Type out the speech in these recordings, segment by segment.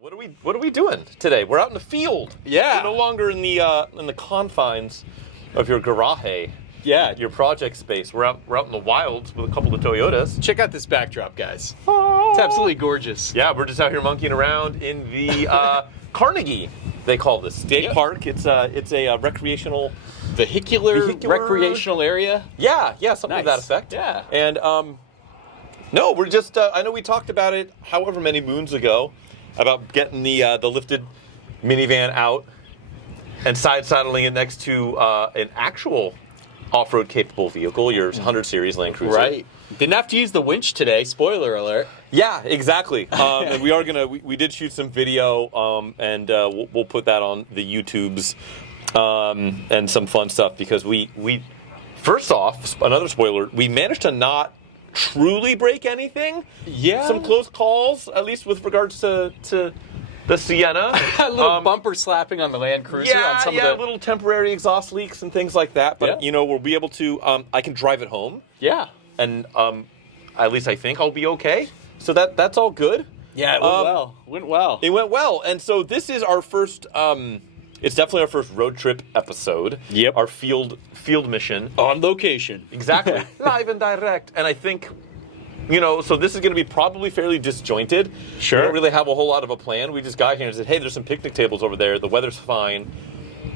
What are we doing today? We're out in the field. Yeah. We're no longer in the confines of your garage. Yeah. Your project space. We're out in the wilds with a couple of Toyotas. Check out this backdrop, guys. It's absolutely gorgeous. Yeah, we're just out here monkeying around in the Carnegie, they call this state park. It's a recreational vehicular recreational area. Yeah, something Nice. to that effect. Yeah. And no, we're just I know we talked about it however many moons ago about getting the lifted minivan out and side saddling it next to an actual off-road capable vehicle, your 100 series Land Cruiser. Right. Didn't have to use the winch today. Spoiler alert. Yeah, exactly. And we are we did shoot some video, and we'll put that on the YouTubes and some fun stuff because we first off, another spoiler, we managed to not truly break anything. Yeah. Some close calls, at least with regards to the Sienna. A little bumper slapping on the Land Cruiser. on some of the little temporary exhaust leaks and things like that. But we'll be able to. I can drive it home. Yeah. And at least I think I'll be okay. So that's all good. Yeah, it went well. It went well. And so this is our first. It's definitely our first road trip episode. Yep. Our field mission. On location. Exactly. Live and direct. And I think, so this is going to be probably fairly disjointed. Sure. We don't really have a whole lot of a plan. We just got here and said, hey, there's some picnic tables over there. The weather's fine.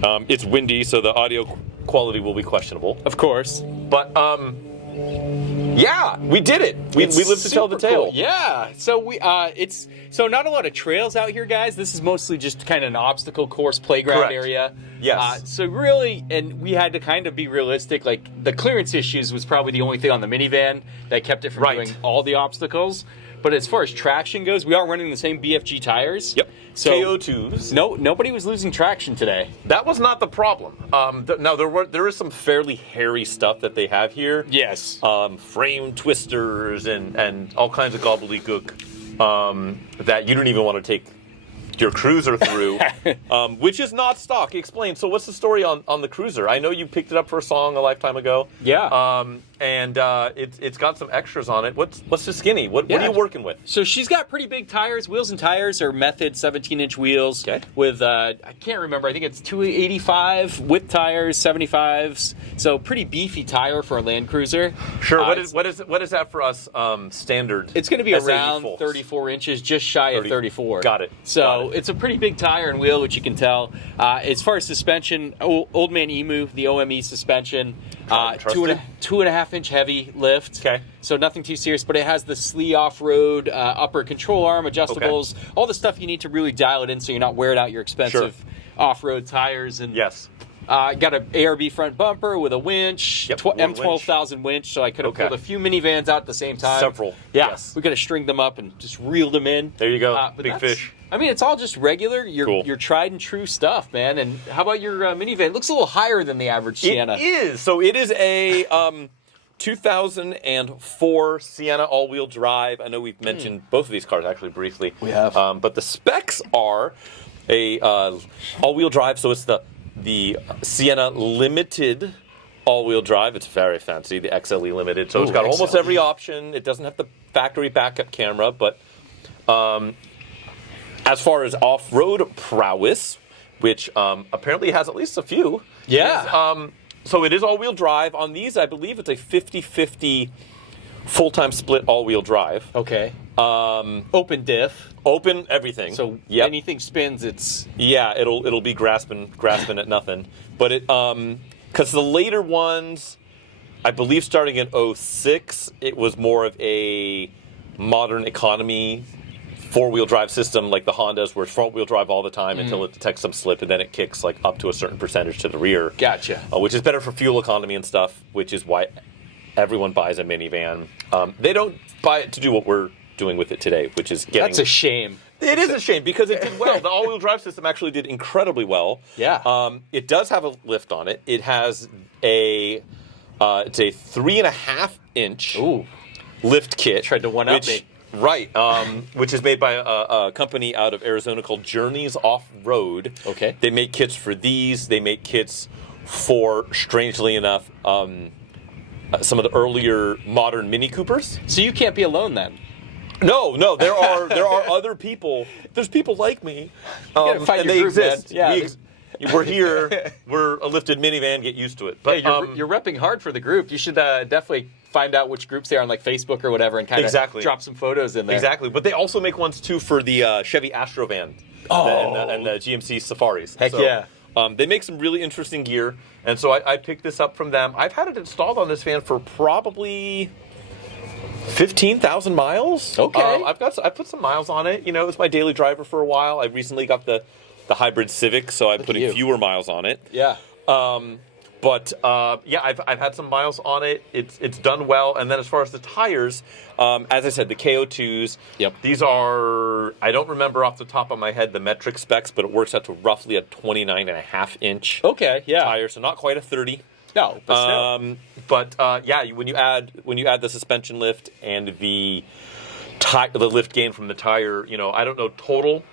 It's windy, so the audio quality will be questionable. Of course. But, yeah, we did it. We lived to tell the tale. Cool. Yeah. So it's not a lot of trails out here, guys. This is mostly just kind of an obstacle course playground Correct. area. Yes. So really, and we had to kind of be realistic. Like the clearance issues was probably the only thing on the minivan that kept it from doing all the obstacles. But as far as traction goes, we are running the same BFG tires. Yep. So KO2s. Nobody was losing traction today. That was not the problem. Now there is some fairly hairy stuff that they have here. Yes. Frame twisters and all kinds of gobbledygook that you don't even want to take your cruiser through, which is not stock. Explain. So what's the story on the cruiser? I know you picked it up for a song a lifetime ago. Yeah. And it's got some extras on it. What's the skinny? What are you working with? So she's got pretty big tires. Wheels and tires are Method 17-inch wheels. Okay. With I can't remember. I think it's 285 width tires, 75s. So pretty beefy tire for a Land Cruiser. Sure. What is that for us? Standard. It's going to be SAE around folks? 34 inches, just shy of 34. Got it. So it's a pretty big tire and wheel, which you can tell. As far as suspension, Old Man Emu, the OME suspension, 2.5-inch heavy lift. Okay. So nothing too serious, but it has the SLE off-road, upper control arm, adjustables, all the stuff you need to really dial it in so you're not wearing out your expensive off-road tires. And Yes. got an ARB front bumper with a winch, Yep, M12,000 winch, so I could have pulled a few minivans out at the same time. Several. Yeah, Yes. we could have stringed them up and just reeled them in. There you go. But Big fish. I mean, it's all just regular, Cool. your tried and true stuff, man. And how about your minivan? It looks a little higher than the average Sienna. It is. So it is a 2004 Sienna all-wheel drive. I know we've mentioned both of these cars actually briefly. We have. But the specs are a all-wheel drive. So it's the Sienna Limited all-wheel drive. It's very fancy, the XLE Limited. So it's got almost every option. It doesn't have the factory backup camera, but as far as off-road prowess, which apparently has at least a few. Yeah. So it is all-wheel drive. On these, I believe it's a 50-50 full-time split all-wheel drive. Okay. Open diff. Open everything. So anything spins, it's... Yeah, it'll be grasping at nothing. But it because the later ones, I believe starting in 06, it was more of a modern economy four-wheel drive system like the Hondas, where it's front-wheel drive all the time until it detects some slip, and then it kicks like up to a certain percentage to the rear. Gotcha. Which is better for fuel economy and stuff, which is why everyone buys a minivan. They don't buy it to do what we're doing with it today, which is getting... That's a shame. It is a shame because it did well. The all-wheel drive system actually did incredibly well. Yeah. It does have a lift on it. It has it's a 3.5-inch lift kit. Tried to one-up me. Right, which is made by a company out of Arizona called Journeys Off-Road. Okay. They make kits for these. They make kits for, strangely enough, some of the earlier modern Mini Coopers. So you can't be alone then. No, there are other people. There's people like me, find and your they group, man. exist. Yeah. We're here. We're a lifted minivan. Get used to it. But You're repping hard for the group. You should definitely find out which groups they are on like Facebook or whatever, and kind of drop some photos in there. Exactly. But they also make ones too for the Chevy Astrovan and the GMC Safaris. Heck yeah. They make some really interesting gear, and so I picked this up from them. I've had it installed on this van for probably 15,000 miles. Okay. I put some miles on it. You know, it was my daily driver for a while. I recently got the hybrid Civic, so I'm putting fewer miles on it. Yeah. But I've had some miles on it. It's done well. And then as far as the tires, as I said, the KO2s. Yep. These are, I don't remember off the top of my head the metric specs, but it works out to roughly a 29.5-inch tire, so not quite a 30. No, but still. When you add the suspension lift and the lift gain from the tire, you know, I don't know total.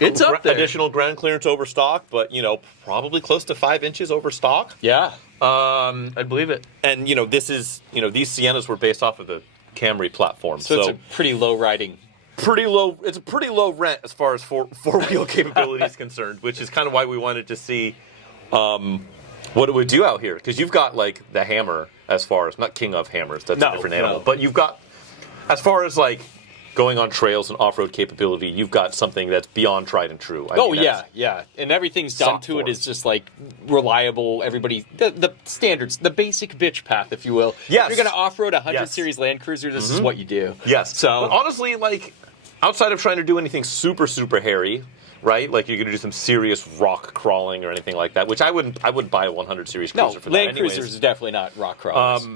It's up there. Additional ground clearance over stock, but, you know, probably close to 5 inches over stock. Yeah. I believe it. And, you know, these Siennas were based off of the Camry platform. So it's a pretty low riding. It's a pretty low rent as far as four-wheel capability is concerned, which is kind of why we wanted to see what it would do out here. Because you've got, like, the Hammer as far as, not King of Hammers, that's a different animal. But you've got, as far as, like, going on trails and off-road capability, you've got something that's beyond tried and true. Yeah. And everything's done to it is just, like, reliable. Everybody, the standards, the basic bitch path, if you will. Yes. If you're going to off-road a 100 Series Land Cruiser, this is what you do. Yes. So, but honestly, like, outside of trying to do anything super, super hairy, right? Like, you're going to do some serious rock crawling or anything like that, which I wouldn't buy a 100 Series Cruiser for that Land Cruisers is definitely not rock crawlers.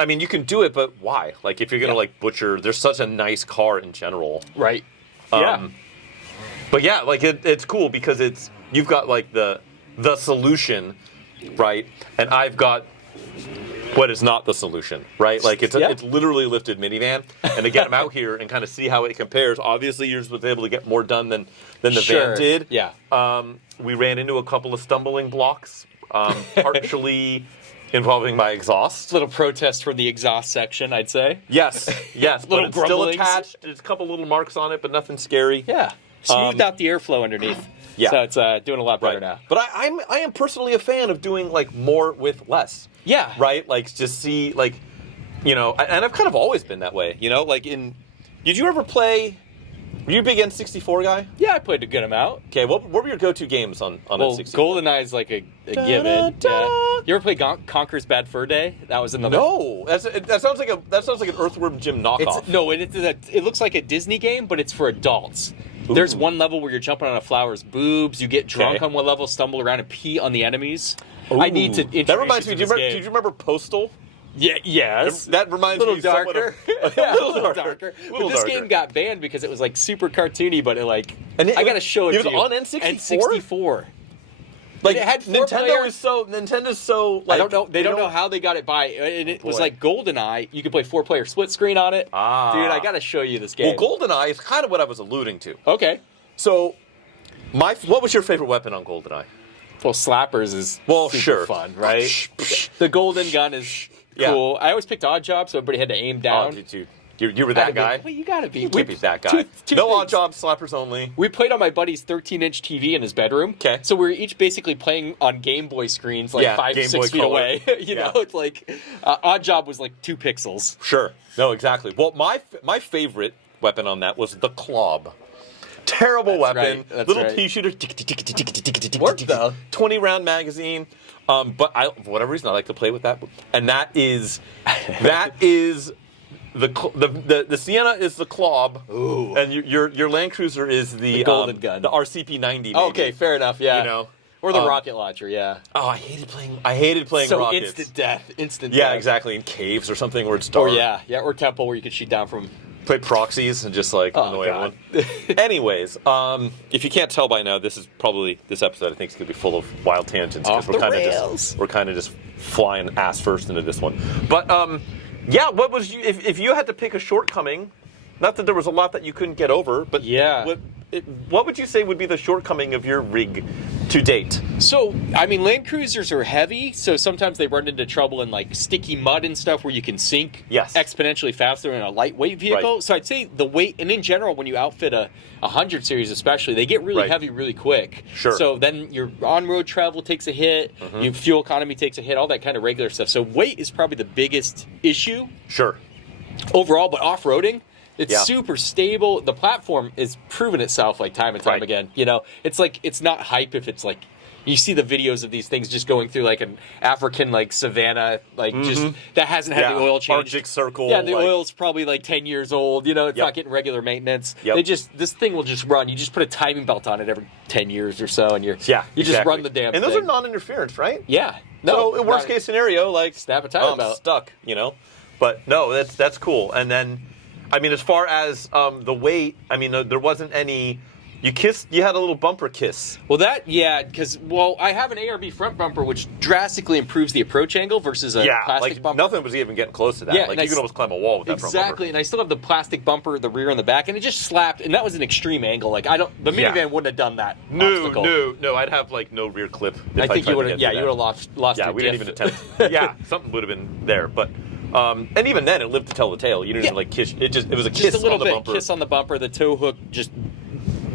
I mean, you can do it, but why? Like, if you're going to, like, butcher, there's such a nice car in general. Right. But yeah, like, it's cool because you've got, like, the solution, right? And I've got what is not the solution, right? Like, it's literally a lifted minivan. And to get them out here and kind of see how it compares, obviously yours was able to get more done than the van did. Yeah. We ran into a couple of stumbling blocks, partially involving my exhaust. Little protest from the exhaust section, I'd say. Yes, but it's still attached. There's a couple little marks on it, but nothing scary. Yeah, smoothed out the airflow underneath. Yeah, so it's doing a lot better now. But I am personally a fan of doing, like, more with less. Yeah, right. Like, just see, like, you know, and I've kind of always been that way. You know, like did you ever play? Were you a big N64 guy? Yeah, I played a good amount. Okay, what were your go-to games on N64? GoldenEye is like a given. Yeah. You ever play Conker's Bad Fur Day? That was another. No, that sounds like an Earthworm Jim knockoff. It looks like a Disney game, but it's for adults. Ooh. There's one level where you're jumping on a flower's boobs. You get drunk on one level, stumble around, and pee on the enemies. Ooh. I need to introduce that reminds me. Do you remember Postal? Yeah, yes. That reminds me darker. A little darker. But this game got banned because it was, like, super cartoony, but I got to show it to you. It was on N64? N64. Like, it had Nintendo's so like, I don't know. They don't know how they got it by, and it was like GoldenEye. You could play 4-player split screen on it. Dude, I got to show you this game. Well, GoldenEye is kind of what I was alluding to. Okay. So, what was your favorite weapon on GoldenEye? Well, slappers is super fun, right? The golden gun is cool. I always picked odd job, so everybody had to aim down. Oh, did you? You were that guy? Well, you gotta be. You can't be that guy. No odd job, slappers only. We played on my buddy's 13-inch TV in his bedroom. Okay. So we were each basically playing on Game Boy screens, like 5-6 feet away. You know, it's like odd job was like 2 pixels. Sure. No, exactly. Well, my favorite weapon on that was the Clob. Terrible weapon. Right. Little pea shooter. Worked though. 20-round for whatever reason, I like to play with that. And that is the Sienna is the Clob. Ooh. And your Land Cruiser is the golden gun, the RCP-90. Okay, fair enough. Yeah. You know, or the rocket launcher. Yeah. Oh, I hated playing so rockets. Instant death. Yeah, exactly. In caves or something where it's dark. Or or temple where you could shoot down from. Play proxies and just annoy everyone. Anyways, if you can't tell by now, this episode I think is gonna be full of wild tangents because we're kind of just flying ass first into this one. But what was if you had to pick a shortcoming? Not that there was a lot that you couldn't get over, but what would you say would be the shortcoming of your rig to date? So, I mean, Land Cruisers are heavy, so sometimes they run into trouble in like sticky mud and stuff where you can sink exponentially faster in a lightweight vehicle. Right. So I'd say the weight, and in general, when you outfit a 100 series especially, they get really heavy really quick. Sure. So then your on-road travel takes a hit, your fuel economy takes a hit, all that kind of regular stuff. So weight is probably the biggest issue. Sure. Overall, but off-roading, it's super stable. The platform is proven itself like time and time again. You know, it's like, it's not hype if it's like, you see the videos of these things just going through like an African like savanna, like just that hasn't had the oil change. Arctic Circle. Yeah, the oil's probably like 10 years old. You know, it's not getting regular maintenance. They just, this thing will just run. You just put a timing belt on it every 10 years or so, and you just run the damn thing. And those are non-interference, right? Yeah. No, so worst case scenario, like snap a timing belt. Stuck, you know. But no, that's cool. And then, I mean, as far as the weight, I mean, there wasn't any. You had a little bumper kiss. Well, because I have an ARB front bumper, which drastically improves the approach angle versus a plastic bumper. Nothing was even getting close to that. Like, you can almost climb a wall with that front bumper. Exactly, and I still have the plastic bumper, the rear and the back, and it just slapped, and that was an extreme angle. Like, the minivan wouldn't have done that obstacle. No, I'd have, like, no rear clip. I think you would have, you would have lost your we diff. didn't even attempt. Something would have been there, but... and even then, it lived to tell the tale. You didn't even, like, kiss. It was a kiss a little on the bit, bumper. Kiss on the bumper. The tow hook just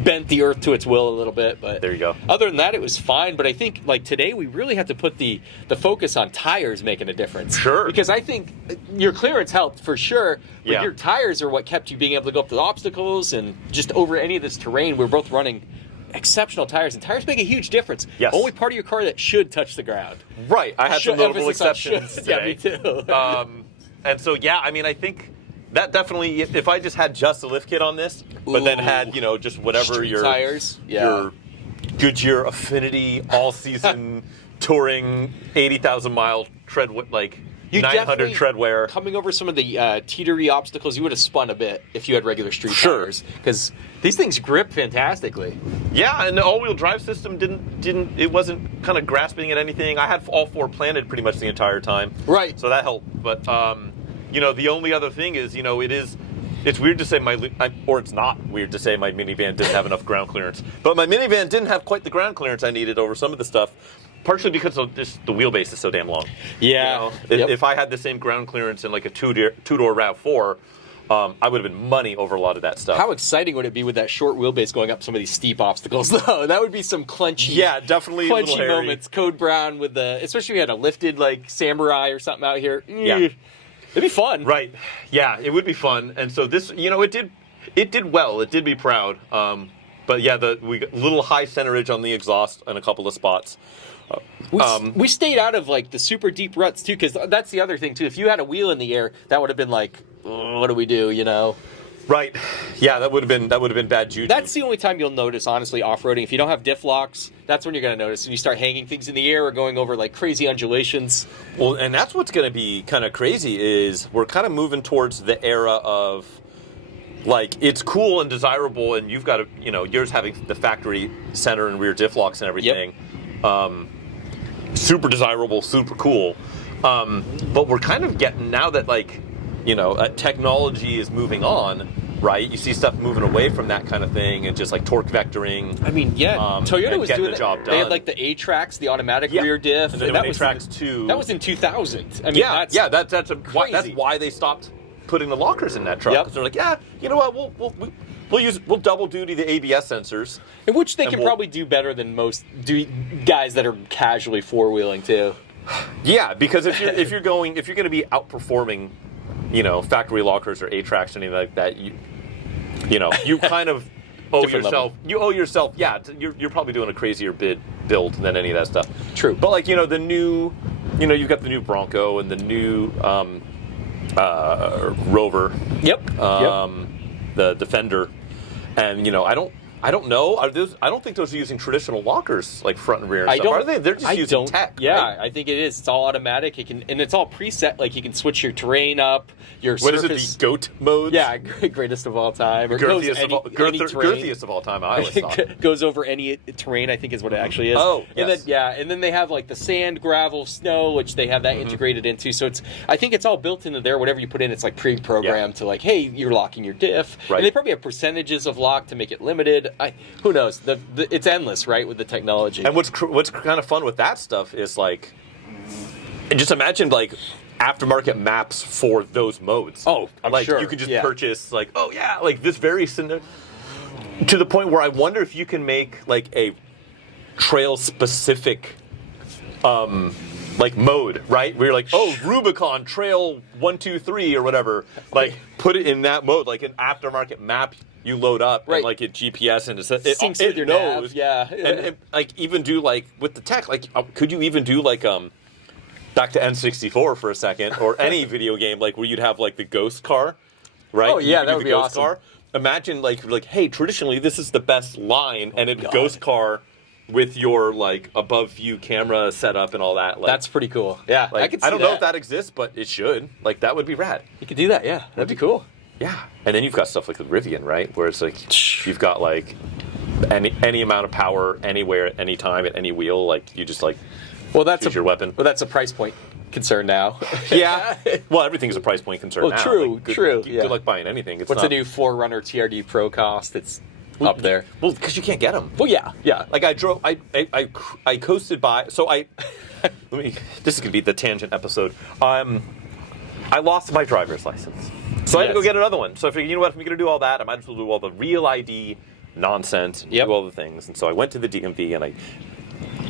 bent the earth to its will a little bit, but there you go. Other than that, it was fine. But I think like today, we really have to put the focus on tires making a difference. Sure. Because I think your clearance helped for sure, but your tires are what kept you being able to go up the obstacles and just over any of this terrain. We're both running exceptional tires, and tires make a huge difference. Yes. Only part of your car that should touch the ground. Right. I had some notable exceptions today. Yeah, me too. And so, I mean, I think that definitely, if I just had just a lift kit on this, but then had, just whatever street your tires, your Goodyear Affinity all-season touring 80,000 mile tread, like you 900 tread wear. Coming over some of the teetery obstacles, you would have spun a bit if you had regular street tires, because these things grip fantastically. Yeah, and the all-wheel drive system it wasn't kind of grasping at anything. I had all four planted pretty much the entire time. Right. So that helped. But the only other thing is, it's weird to say or it's not weird to say my minivan didn't have enough ground clearance. But my minivan didn't have quite the ground clearance I needed over some of the stuff, partially because of the wheelbase is so damn long. Yeah. If I had the same ground clearance in like a two-door RAV4, I would have been money over a lot of that stuff. How exciting would it be with that short wheelbase going up some of these steep obstacles, though? That would be some clunchy, definitely clunchy moments. Code Brown with especially if you had a lifted like Samurai or something out here. Yeah. It'd be fun. Right. Yeah, it would be fun. And so this, it did well. It did me proud. But yeah, we got a little high centerage on the exhaust in a couple of spots. We stayed out of like the super deep ruts too, because that's the other thing too. If you had a wheel in the air, that would have been like, what do we do? Right. Yeah, that would have been bad juju. That's the only time you'll notice, honestly, off-roading. If you don't have diff locks, that's when you're going to notice. And you start hanging things in the air or going over like crazy undulations. Well, and that's what's going to be kind of crazy is we're kind of moving towards the era of like it's cool and desirable, and you've got yours having the factory center and rear diff locks and everything. Yep. Super desirable, super cool. But we're kind of getting now that like technology is moving on, right? You see stuff moving away from that kind of thing and just like torque vectoring. I mean, Toyota was doing the job done. They had like the A-Trax, the automatic rear diff. And then that was A-Trax 2. That was in 2000. I mean, that's why they stopped putting the lockers in that truck. Yep. They're like, you know what? We'll double duty the ABS sensors, in which they can probably do better than most guys that are casually four-wheeling too. Yeah, because if you're going to be outperforming factory lockers or A-Trax or anything like that, you kind of owe yourself. Yeah, you're probably doing a crazier build than any of that stuff. True. But like the new, you've got the new Bronco and the new Rover. Yep. The Defender, and I don't know. I don't think those are using traditional lockers like front and rear. And stuff. Are they? They're just using tech. Yeah, right? I think it is. It's all automatic. And it's all preset. Like you can switch your terrain up. Your what surface. Is it? The GOAT modes? Yeah, greatest of all time. Or girthiest of all time. I always thought goes over any terrain. I think is what it actually is. Oh, yes. And then they have like the sand, gravel, snow, which they have that integrated into. So I think it's all built into there. Whatever you put in, it's like pre-programmed to like, hey, you're locking your diff. Right. And they probably have percentages of lock to make it limited. who knows? It's endless, right, with the technology. And what's kind of fun with that stuff is like, and just imagine like aftermarket maps for those modes. Oh, I'm like sure. You could just purchase like, oh yeah, like this very to the point where I wonder if you can make like a trail specific like mode, right? Where you're like, oh, Rubicon Trail 123 or whatever. Like put it in that mode, like an aftermarket map you load up and like it GPS and it syncs with your knows. nav. Yeah. And like even do like with the tech, like could you even do like back to N64 for a second, or any video game like where you'd have like the ghost car, right? Oh yeah, you that would be ghost awesome. Car. Imagine like, hey, traditionally this is the best line, and a ghost car with your like above view camera setup and all that. Like, that's pretty cool. Yeah, like, I could see I don't know if that exists, but it should. Like that would be rad. You could do that. Yeah, that'd be cool. Yeah, and then you've got stuff like the Rivian, right? Where it's like you've got like any amount of power anywhere at any time at any wheel. Like you just like choose your weapon. Well, that's a price point concern now. Yeah. Well, everything's a price point concern now. True, like, true. Good luck buying anything. It's What's not, the new 4Runner TRD Pro cost? It's up there. Well, because you can't get them. Well, yeah. Like I coasted by. So this is gonna be the tangent episode. I lost my driver's license, so I had to go get another one. So I figured, you know what? If I'm gonna do all that, I might as well do all the real ID nonsense. Do all the things. And so I went to the DMV and I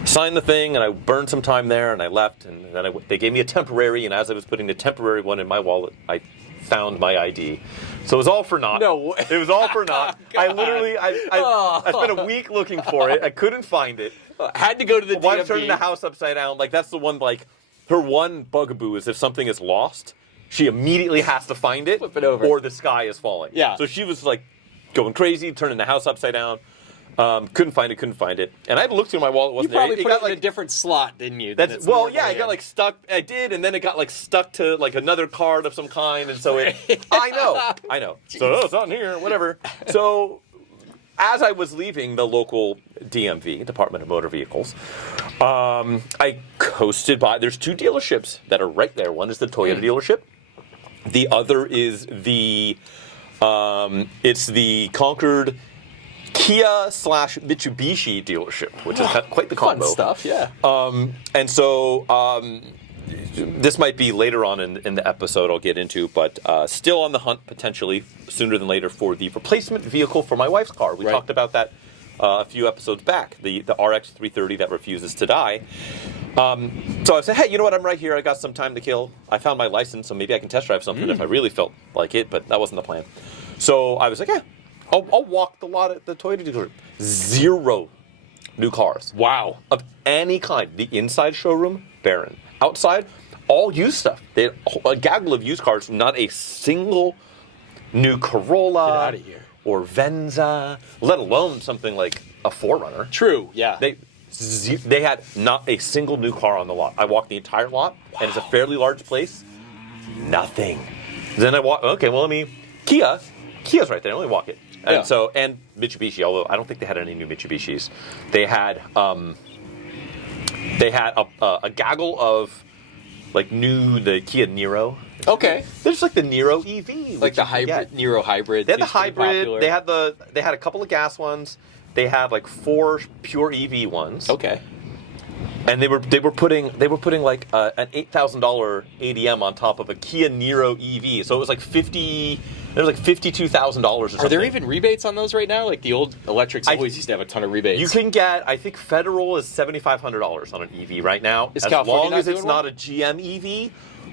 signed the thing, and I burned some time there, and I left, and then they gave me a temporary, and as I was putting the temporary one in my wallet, I found my ID. So it was all for naught. No way. It was all for naught. I literally, I spent a week looking for it. I couldn't find it. Had to go to the DMV. Wife turning the house upside down. Like, that's the one, like, her one bugaboo is if something is lost, she immediately has to find it. Flip it over. Or the sky is falling. Yeah. So she was, like, going crazy, turning the house upside down. Couldn't find it. And I had looked through my wallet. Wasn't You probably there. put got, it in a different slot, didn't you? That's well, yeah. I got like stuck. I did, and then it got like stuck to like another card of some kind, and so it. I know. So it's on here, whatever. So as I was leaving the local DMV, Department of Motor Vehicles, I coasted by. There's two dealerships that are right there. One is the Toyota dealership. The other is the. It's the Concord Kia / Mitsubishi dealership, which is quite the combo. Fun stuff, yeah. And so this might be later on in the episode I'll get into, but still on the hunt potentially sooner than later for the replacement vehicle for my wife's car. We talked about that a few episodes back, the RX 330 that refuses to die. So I said, hey, you know what? I'm right here. I got some time to kill. I found my license, so maybe I can test drive something if I really felt like it, but that wasn't the plan. So I was like, yeah. I'll walk the lot at the Toyota dealership. 0 new cars. Wow. Of any kind. The inside showroom, barren. Outside, all used stuff. They had a gaggle of used cars, not a single new Corolla Get out of here. or Venza, let alone something like a 4Runner. True, yeah. They had not a single new car on the lot. I walked the entire lot, and it's a fairly large place. Nothing. Then I walk, okay, well, Kia's right there. Let me walk it. And and Mitsubishi, although I don't think they had any new Mitsubishis. They had a gaggle of like the Kia Niro. Okay. There's like the Niro EV, Like the hybrid, Niro hybrid. They had the hybrid. They had a couple of gas ones. They had like 4 pure EV ones. Okay. And they were putting like an $8,000 ADM on top of a Kia Niro EV. So it was like $52,000 or something. Are there even rebates on those right now? Like the old electrics always used to have a ton of rebates. You can get, I think federal is $7,500 on an EV right now. Is as California long as not it's doing not a GM EV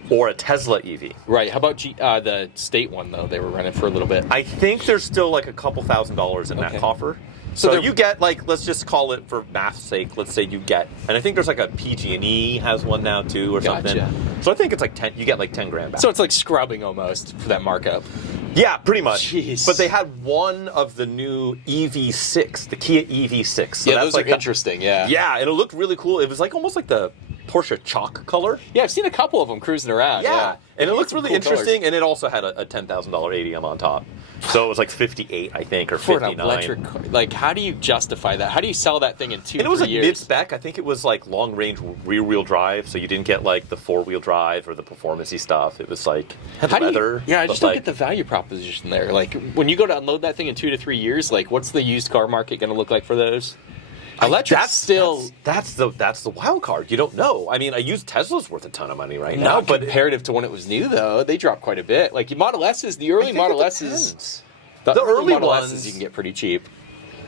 or a Tesla EV. Right. How about the state one though? They were running for a little bit. I think there's still like a couple $1,000s in that coffer. So you get like, let's just call it for math's sake. Let's say you get, and I think there's like a PG&E has one now too or something. So I think it's like 10. You get like 10 grand back. So it's like scrubbing almost for that markup. Yeah, pretty much. Jeez. But they had one of the new EV6, the Kia EV6. So Yeah, that's those are interesting. Yeah. Yeah, and it looked really cool. It was like almost like the Porsche chalk color. Yeah, I've seen a couple of them cruising around. Yeah, and it looks really cool interesting, colors. and it also had a $10,000 ADM on top. So it was like 58, I think, or For 59. an electric car, like, how do you justify that? How do you sell that thing in 2 And it was like years? mid-spec. I think it was like long-range rear-wheel drive, so you didn't get like the four-wheel drive or the performance-y stuff. It was like had leather. I just don't like, get the value proposition there. Like, when you go to unload that thing in 2 to 3 years, like, what's the used car market going to look like for those? Electric still that's the wild card. You don't know. I mean, a used Tesla's worth a ton of money right now, not but comparative to when it was new, though. They dropped quite a bit. Like, Model S's, the early Model S's, the early Model ones S's you can get pretty cheap.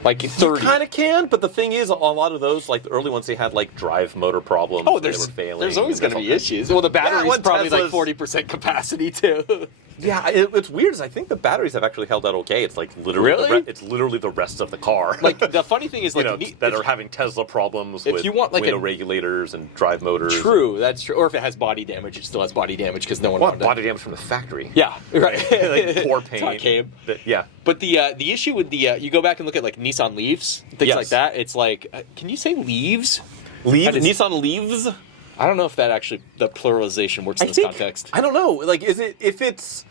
Like you 30. kind of can, but the thing is, a lot of those, like the early ones, they had like drive motor problems. Oh, they were failing. there's always going to be all- issues. Well, the battery's when probably like Teslas- 40% capacity, too. Yeah, it's weird. Is I think the batteries have actually held out okay. It's like literally, Really? it's literally the rest of the car. Like, the funny thing is, you like, know, that are having Tesla problems with you want, like, window a- regulators and drive motors. True, that's true. Or if it has body damage, it still has body damage because no one What wanted body damage from the factory? Yeah, right. like poor That's how it paint. came. Yeah. But the issue with the you go back and look at like Nissan Leafs, things Yes. like that. It's like, can you say leaves? Leaves. That is- Nissan Leaves. I don't know if that actually the pluralization works in this context. I don't know. Like, is it if it's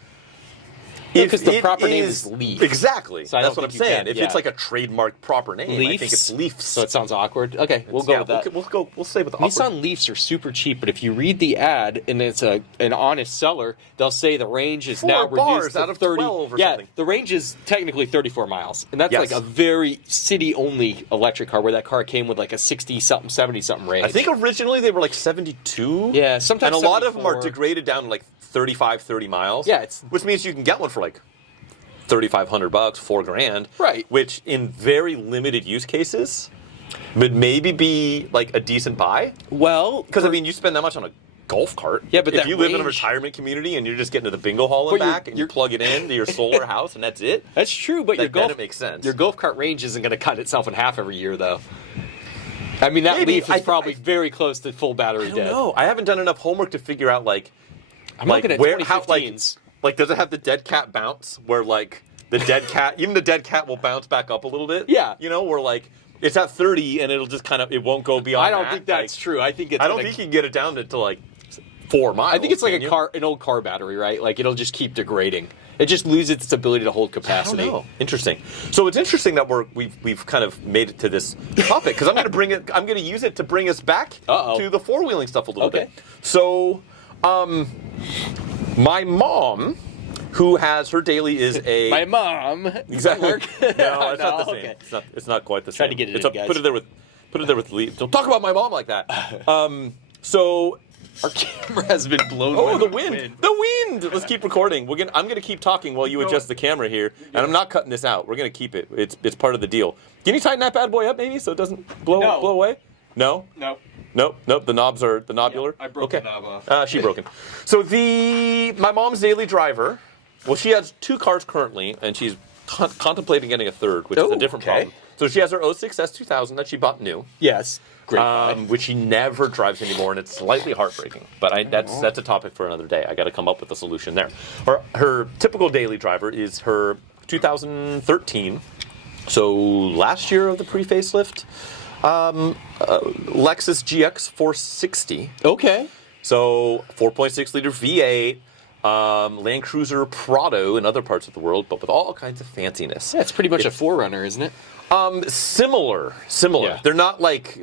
No, 'cause the it proper name is Leaf. Exactly. So I That's don't what I'm think you saying. can- If yeah. it's like a trademark proper name, I think Leafs? it's Leafs. So it sounds awkward. Okay, we'll go with that. We'll stay with the awkward. Nissan Leafs are super cheap, but if you read the ad and it's an honest seller, they'll say the range is 4 now bars reduced to out of 30. 12 or yeah, something. the range is technically 34 miles, and that's Yes. like a very city-only electric car. Where that car came with like a 60-something, 70-something range. I think originally they were like 72. Yeah, sometimes And a lot of them are 74. degraded down to like 35, 30 miles. Yeah, it's- which means you can get one for like $3,500, $4,000. Right. Which in very limited use cases would maybe be like a decent buy. Well, Because I mean, you spend that much on a golf cart. Yeah, but if that you live in a range- retirement community and you're just getting to the bingo hall and But you're- back, and you plug it in to your solar house, and that's it. that's true, but Then it makes sense. Your golf cart range isn't going to cut itself in half every year, though. I mean, that Maybe. Leaf is I- probably I- very close to full battery I don't dead. know. I haven't done enough homework to figure out like I'm looking at how 2015s. like does it have the dead cat bounce where like the dead cat even the dead cat will bounce back up a little bit? Yeah. You know, where like it's at 30 and it'll just kind of it won't go beyond. I don't that. think that's Like, true. I think it's I don't like, think you can get it down to like 4 miles. I think it's like can you? an old car battery, right? Like it'll just keep degrading. It just loses its ability to hold I don't capacity. know. Interesting. So it's interesting that we've kind of made it to this topic because I'm going to use it to bring us back Uh-oh. to the four-wheeling stuff a little Okay. bit. So, my mom, who has her daily is a My mom. exactly. Work? No, it's not the same. Okay. It's not quite the Try same. to get it It's in, guys. Put it there with Lee. Don't talk about my mom like that. So. Our camera has been blown. Oh, by the wind! The wind! Let's keep recording. I'm gonna keep talking while you adjust the camera here, and I'm not cutting this out. We're gonna keep it. It's part of the deal. Can you tighten that bad boy up, maybe, so it doesn't blow No. away? No. No. Nope. The knobs are the nobular. Yeah, I broke okay. the knob off. She broken. So my mom's daily driver. Well, she has 2 cars currently, and she's contemplating getting a third, which is a different okay. problem. So she has her 06 S2000 that she bought new. Yes. Great. buy. Which she never drives anymore, and it's slightly heartbreaking. But that's a topic for another day. I got to come up with a solution there. Her typical daily driver is her 2013, so last year of the pre-facelift, Lexus GX 460. Okay. So 4.6 liter V8. Land Cruiser Prado in other parts of the world, but with all kinds of fanciness. Yeah, it's pretty much a forerunner, isn't it? Similar. Yeah. They're not like,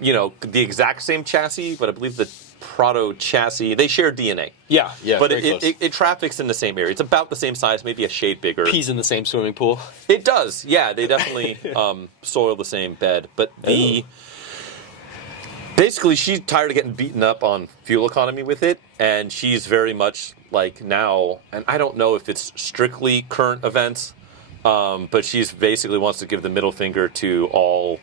the exact same chassis, but I believe the Prado chassis, they share DNA. Yeah. But very close. it traffics in the same area. It's about the same size, maybe a shade bigger. Peas in the same swimming pool. It does. Yeah, they definitely soil the same bed. But basically, she's tired of getting beaten up on fuel economy with it, and she's very much like now, and I don't know if it's strictly current events, but she's basically wants to give the middle finger to all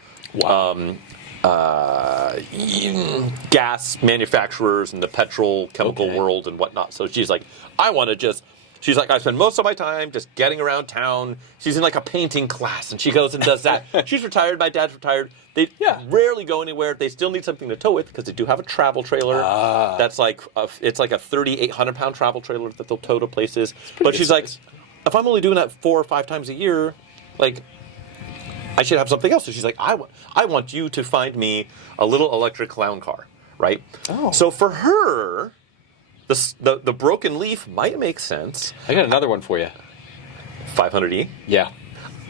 gas manufacturers and the petrochemical Okay. world and whatnot. So she's like, she's like, I spend most of my time just getting around town. She's in like a painting class, and she goes and does that. She's retired. My dad's retired. They rarely go anywhere. They still need something to tow with because they do have a travel trailer. That's like it's like a 3,800-pound travel trailer that they'll tow to places. But good she's like, size. if I'm only doing that 4 or 5 times a year, like, I should have something else. So she's like, I want you to find me a little electric clown car. right? Oh. So for her, the broken leaf might make sense. I got another one for you. 500e. Yeah.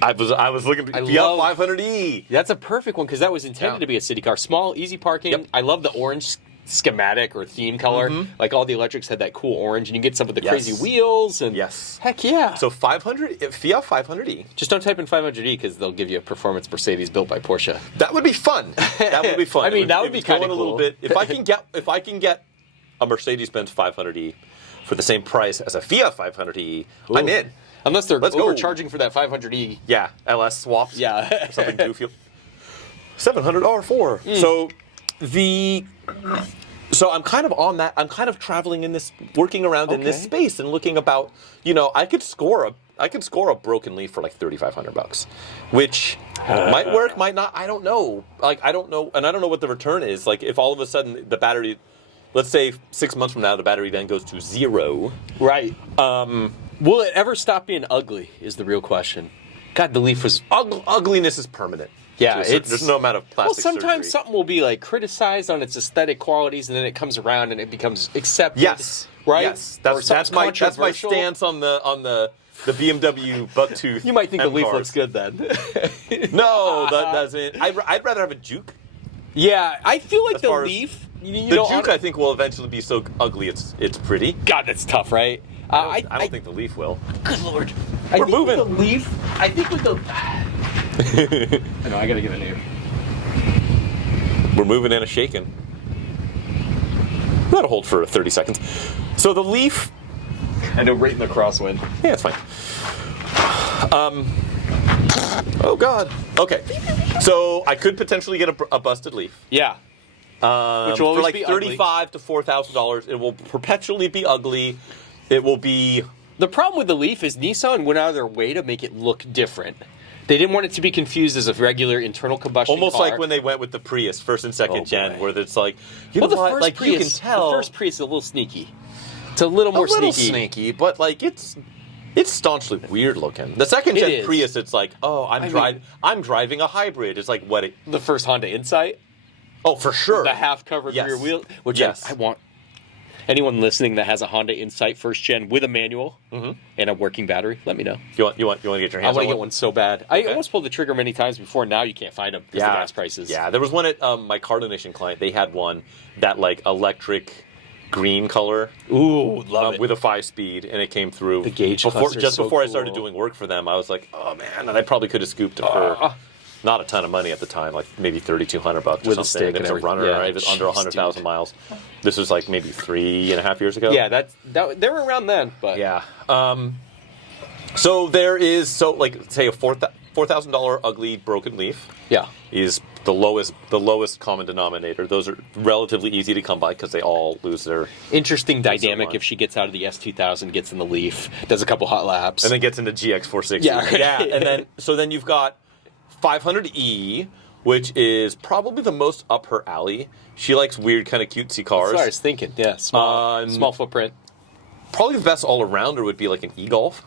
I was looking. Yeah, 500e. That's a perfect one because that was intended to be a city car. Small, easy parking. Yep. I love the orange schematic or theme color. Like all the electrics had that cool orange, and you get some of the crazy wheels. And heck yeah. So 500 Fiat 500e. Just don't type in 500e because they'll give you a performance Mercedes built by Porsche. That would be fun. That would be fun. I mean, that would be kind of cool. A little bit. If I can get a Mercedes-Benz 500e for the same price as a Fiat 500e, I'm in. Unless they're overcharging for that 500e. Yeah, LS swaps. Yeah. Or something goofy. $700 R4. So I'm kind of on that. I'm kind of traveling in this, working around in this space and looking about. I could score a broken leaf for like $3,500, which might work, might not. I don't know. I don't know, and I don't know what the return is. Like if all of a sudden the battery, let's say 6 months from now, the battery then goes to 0. Right. Will it ever stop being ugly? Is the real question. God, the leaf was ugliness is permanent. Yeah, there's no amount of plastic sometimes surgery. something will be like criticized on its aesthetic qualities, and then it comes around and it becomes accepted. Yes, right. Yes, that's my stance on the BMW bucktooth. You might think M the leaf cars. looks good then. No, that doesn't. I'd rather have a Juke. Yeah, I feel like As the far as- leaf. The Juke, I think, will eventually be so ugly it's pretty. God, that's tough, right? I don't think the Leaf will. Good lord. We're moving. With the leaf. I think with the. I know. I gotta give it a name. We're moving and a shaking. That'll hold for 30 seconds. So the Leaf. I know, right in the crosswind. Yeah, it's fine. Oh God. Okay. So I could potentially get a busted Leaf. Yeah. Which will for always like be $3,500 to $4,000. It will perpetually be ugly. It will be. The problem with the Leaf is Nissan went out of their way to make it look different. They didn't want it to be confused as a regular internal combustion Almost car. like when they went with the Prius, first and second gen, boy. where it's like, you Well, know the what? first Like Prius, you can tell. the first Prius is a little sneaky. It's a little more sneaky, but like it's staunchly weird looking. The second gen is. Prius, it's like, oh, I'm driving a hybrid. It's like what? The first Honda Insight. Oh, for sure. The half-covered Yes. rear wheel. Which Yes. I want. Anyone listening that has a Honda Insight first gen with a manual and a working battery, let me know. You want to get your I hands want on to get one so bad. I almost pulled the trigger many times before. Now you can't find them because of the gas prices. Yeah, there was one at my Car Donation client. They had one that like electric green color. Ooh, love it. With a 5-speed, and it came through. The gauge before, cluster's just so before I cool. started doing work for them. I was like, oh man, and I probably could have scooped it for not a ton of money at the time, like maybe $3,200 or With a something. stick and it's a everything. runner, Yeah. right? It's under Jeez, 100,000 dude. miles. This was like maybe 3.5 years ago. Yeah, they were around then, but Yeah. So there is like say a $4,000 ugly broken Leaf. yeah. Is the lowest common denominator. Those are relatively easy to come by because they all lose their. Interesting dynamic much. if she gets out of the S2000, gets in the Leaf, does a couple hot laps, And then gets into GX460. Yeah, right. And then you've got 500E, which is probably the most up her alley. She likes weird, kind of cutesy cars. That's what I was thinking. Yeah, small footprint. Probably the best all-arounder would be like an e-Golf.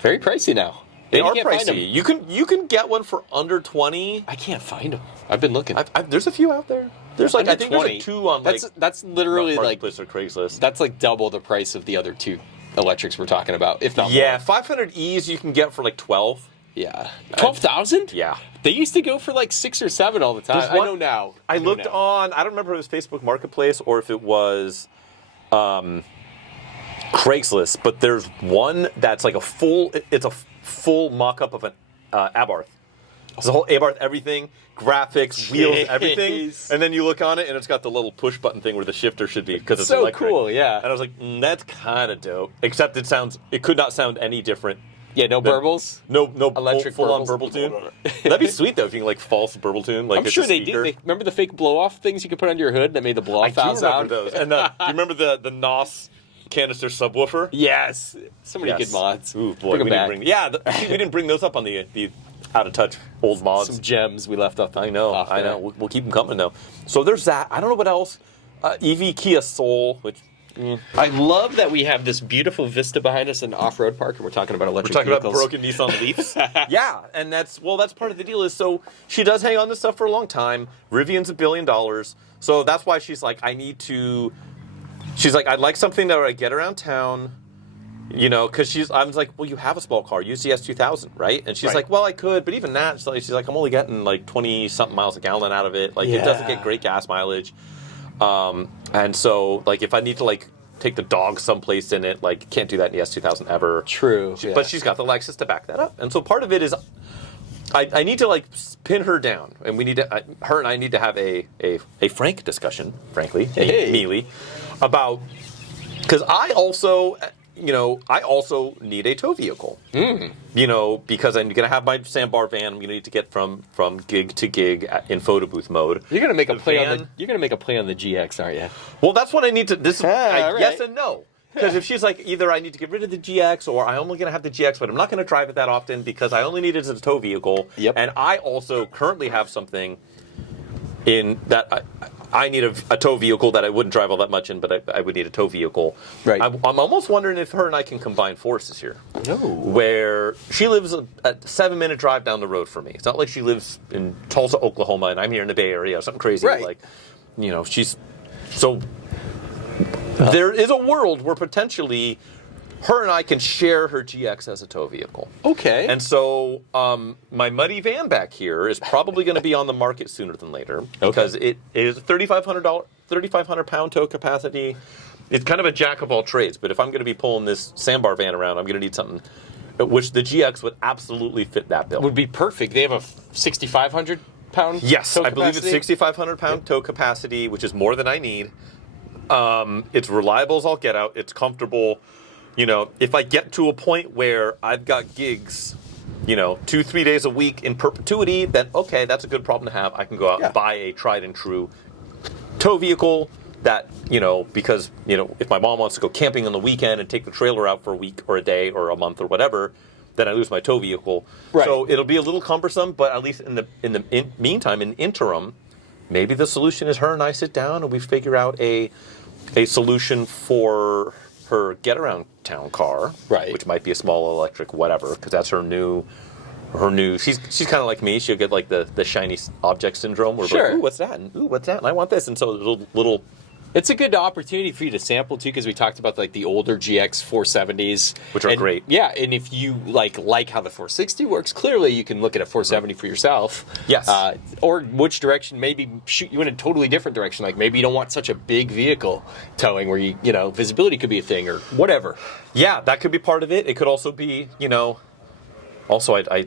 Very pricey now. They And are you can't find pricey. them. You can get one for under 20. I can't find them. I've been looking. There's a few out there. There's like Under I think there's 20. like 2 on like That's literally like Marketplace or Craigslist. that's like double the price of the other two electrics we're talking about, if not Yeah, more. 500Es you can get for like 12. Yeah, 12,000. Yeah. They used to go for like 6 or 7 all the time. There's I one- know now. I know looked now. on. I don't remember if it was Facebook Marketplace or if it was Craigslist, but there's one that's like it's a full mock-up of an Abarth. It's the whole Abarth everything, graphics, wheels, everything. Jeez. And then you look on it, and it's got the little push button thing where the shifter should be because it's So electric. cool, yeah. And I was like, that's kind of dope. Except it could not sound any different. Yeah, no burbles. No Electric full-on burbles. burble tune. That'd be sweet though if you can like false burble tune. Like I'm it's sure a they speaker. did. Remember the fake blow-off things you could put under your hood that made the blow-off I do remember sound? those. And do you remember the NOS canister subwoofer? Yes. So many Yes. good mods. Ooh, boy, Bring 'em back. we didn't bring those up on the out of touch old mods. Some gems we left off. I know. there. We'll keep them coming though. So there's that. I don't know what else. EV Kia Soul, which I love that we have this beautiful vista behind us in off-road park, and we're talking about we're electric talking vehicles. about broken Nissan Leafs. Yeah, and that's part of the deal is so she does hang on to stuff for a long time. Rivian's $1 billion. So that's why she's like, she's like, I'd like something that I get around town, you know, because I was like, well, you have a small car, use the S2000, right? And she's like, well, I could, but even that, she's like, I'm only getting like 20-something miles a gallon out of it. Like, it doesn't get great gas mileage. And so, like, if I need to, like, take the dog someplace in it, like, can't do that in the S2000 ever. True. But she's got the Lexus to back that up. And so part of it is I need to, like, pin her down. And we need to, her and I need to have a frank discussion, frankly, Mealy, about, because I also need a tow vehicle. You know, because I'm going to have my sandbar van. I'm going to need to get from gig to gig in photo booth mode. You're going to make a play on the GX, aren't you? Well, that's what I need to. Right. Yes and no. Because if she's like, either I need to get rid of the GX or I'm only going to have the GX, but I'm not going to drive it that often because I only need it as a tow vehicle. Yep. And I also currently have something in that I need a tow vehicle that I wouldn't drive all that much in, but I would need a tow vehicle. Right. I'm almost wondering if her and I can combine forces here. No. Where she lives a 7-minute drive down the road from me. It's not like she lives in Tulsa, Oklahoma, and I'm here in the Bay Area, something crazy. Right. Like, you know, she's so. There is a world where potentially her and I can share her GX as a tow vehicle. Okay. And so my muddy van back here is probably going to be on the market sooner than later because it is a $3,500 tow capacity. It's kind of a jack of all trades, but if I'm going to be pulling this sandbar van around, I'm going to need something which the GX would absolutely fit that bill. Would be perfect. They have a 6,500 pound Yes, tow I believe it's capacity? 6,500 pound tow capacity, which is more than I need. It's reliable as all get out. It's comfortable. You know, if I get to a point where I've got gigs, you know, 2-3 days a week in perpetuity, then okay, that's a good problem to have. I can go out and buy a tried and true tow vehicle that, you know, because, you know, if my mom wants to go camping on the weekend and take the trailer out for a week or a day or a month or whatever, then I lose my tow vehicle. Right. So it'll be a little cumbersome, but at least in the meantime, in the interim, maybe the solution is her and I sit down and we figure out a solution for her get around town car, right? Which might be a small electric, whatever, because that's her new. She's kind of like me. She'll get like the shiny object syndrome. Where sure. Like, ooh, what's that? And ooh, what's that? And I want this. And so little. It's a good opportunity for you to sample too, because we talked about like the older GX 470s, which are great. Yeah, and if you like how the 460 works, clearly you can look at a 470 for yourself. Yes. Or which direction? Maybe shoot you in a totally different direction. Like maybe you don't want such a big vehicle towing, where you know visibility could be a thing or whatever. Yeah, that could be part of it. It could also be, you know. Also, I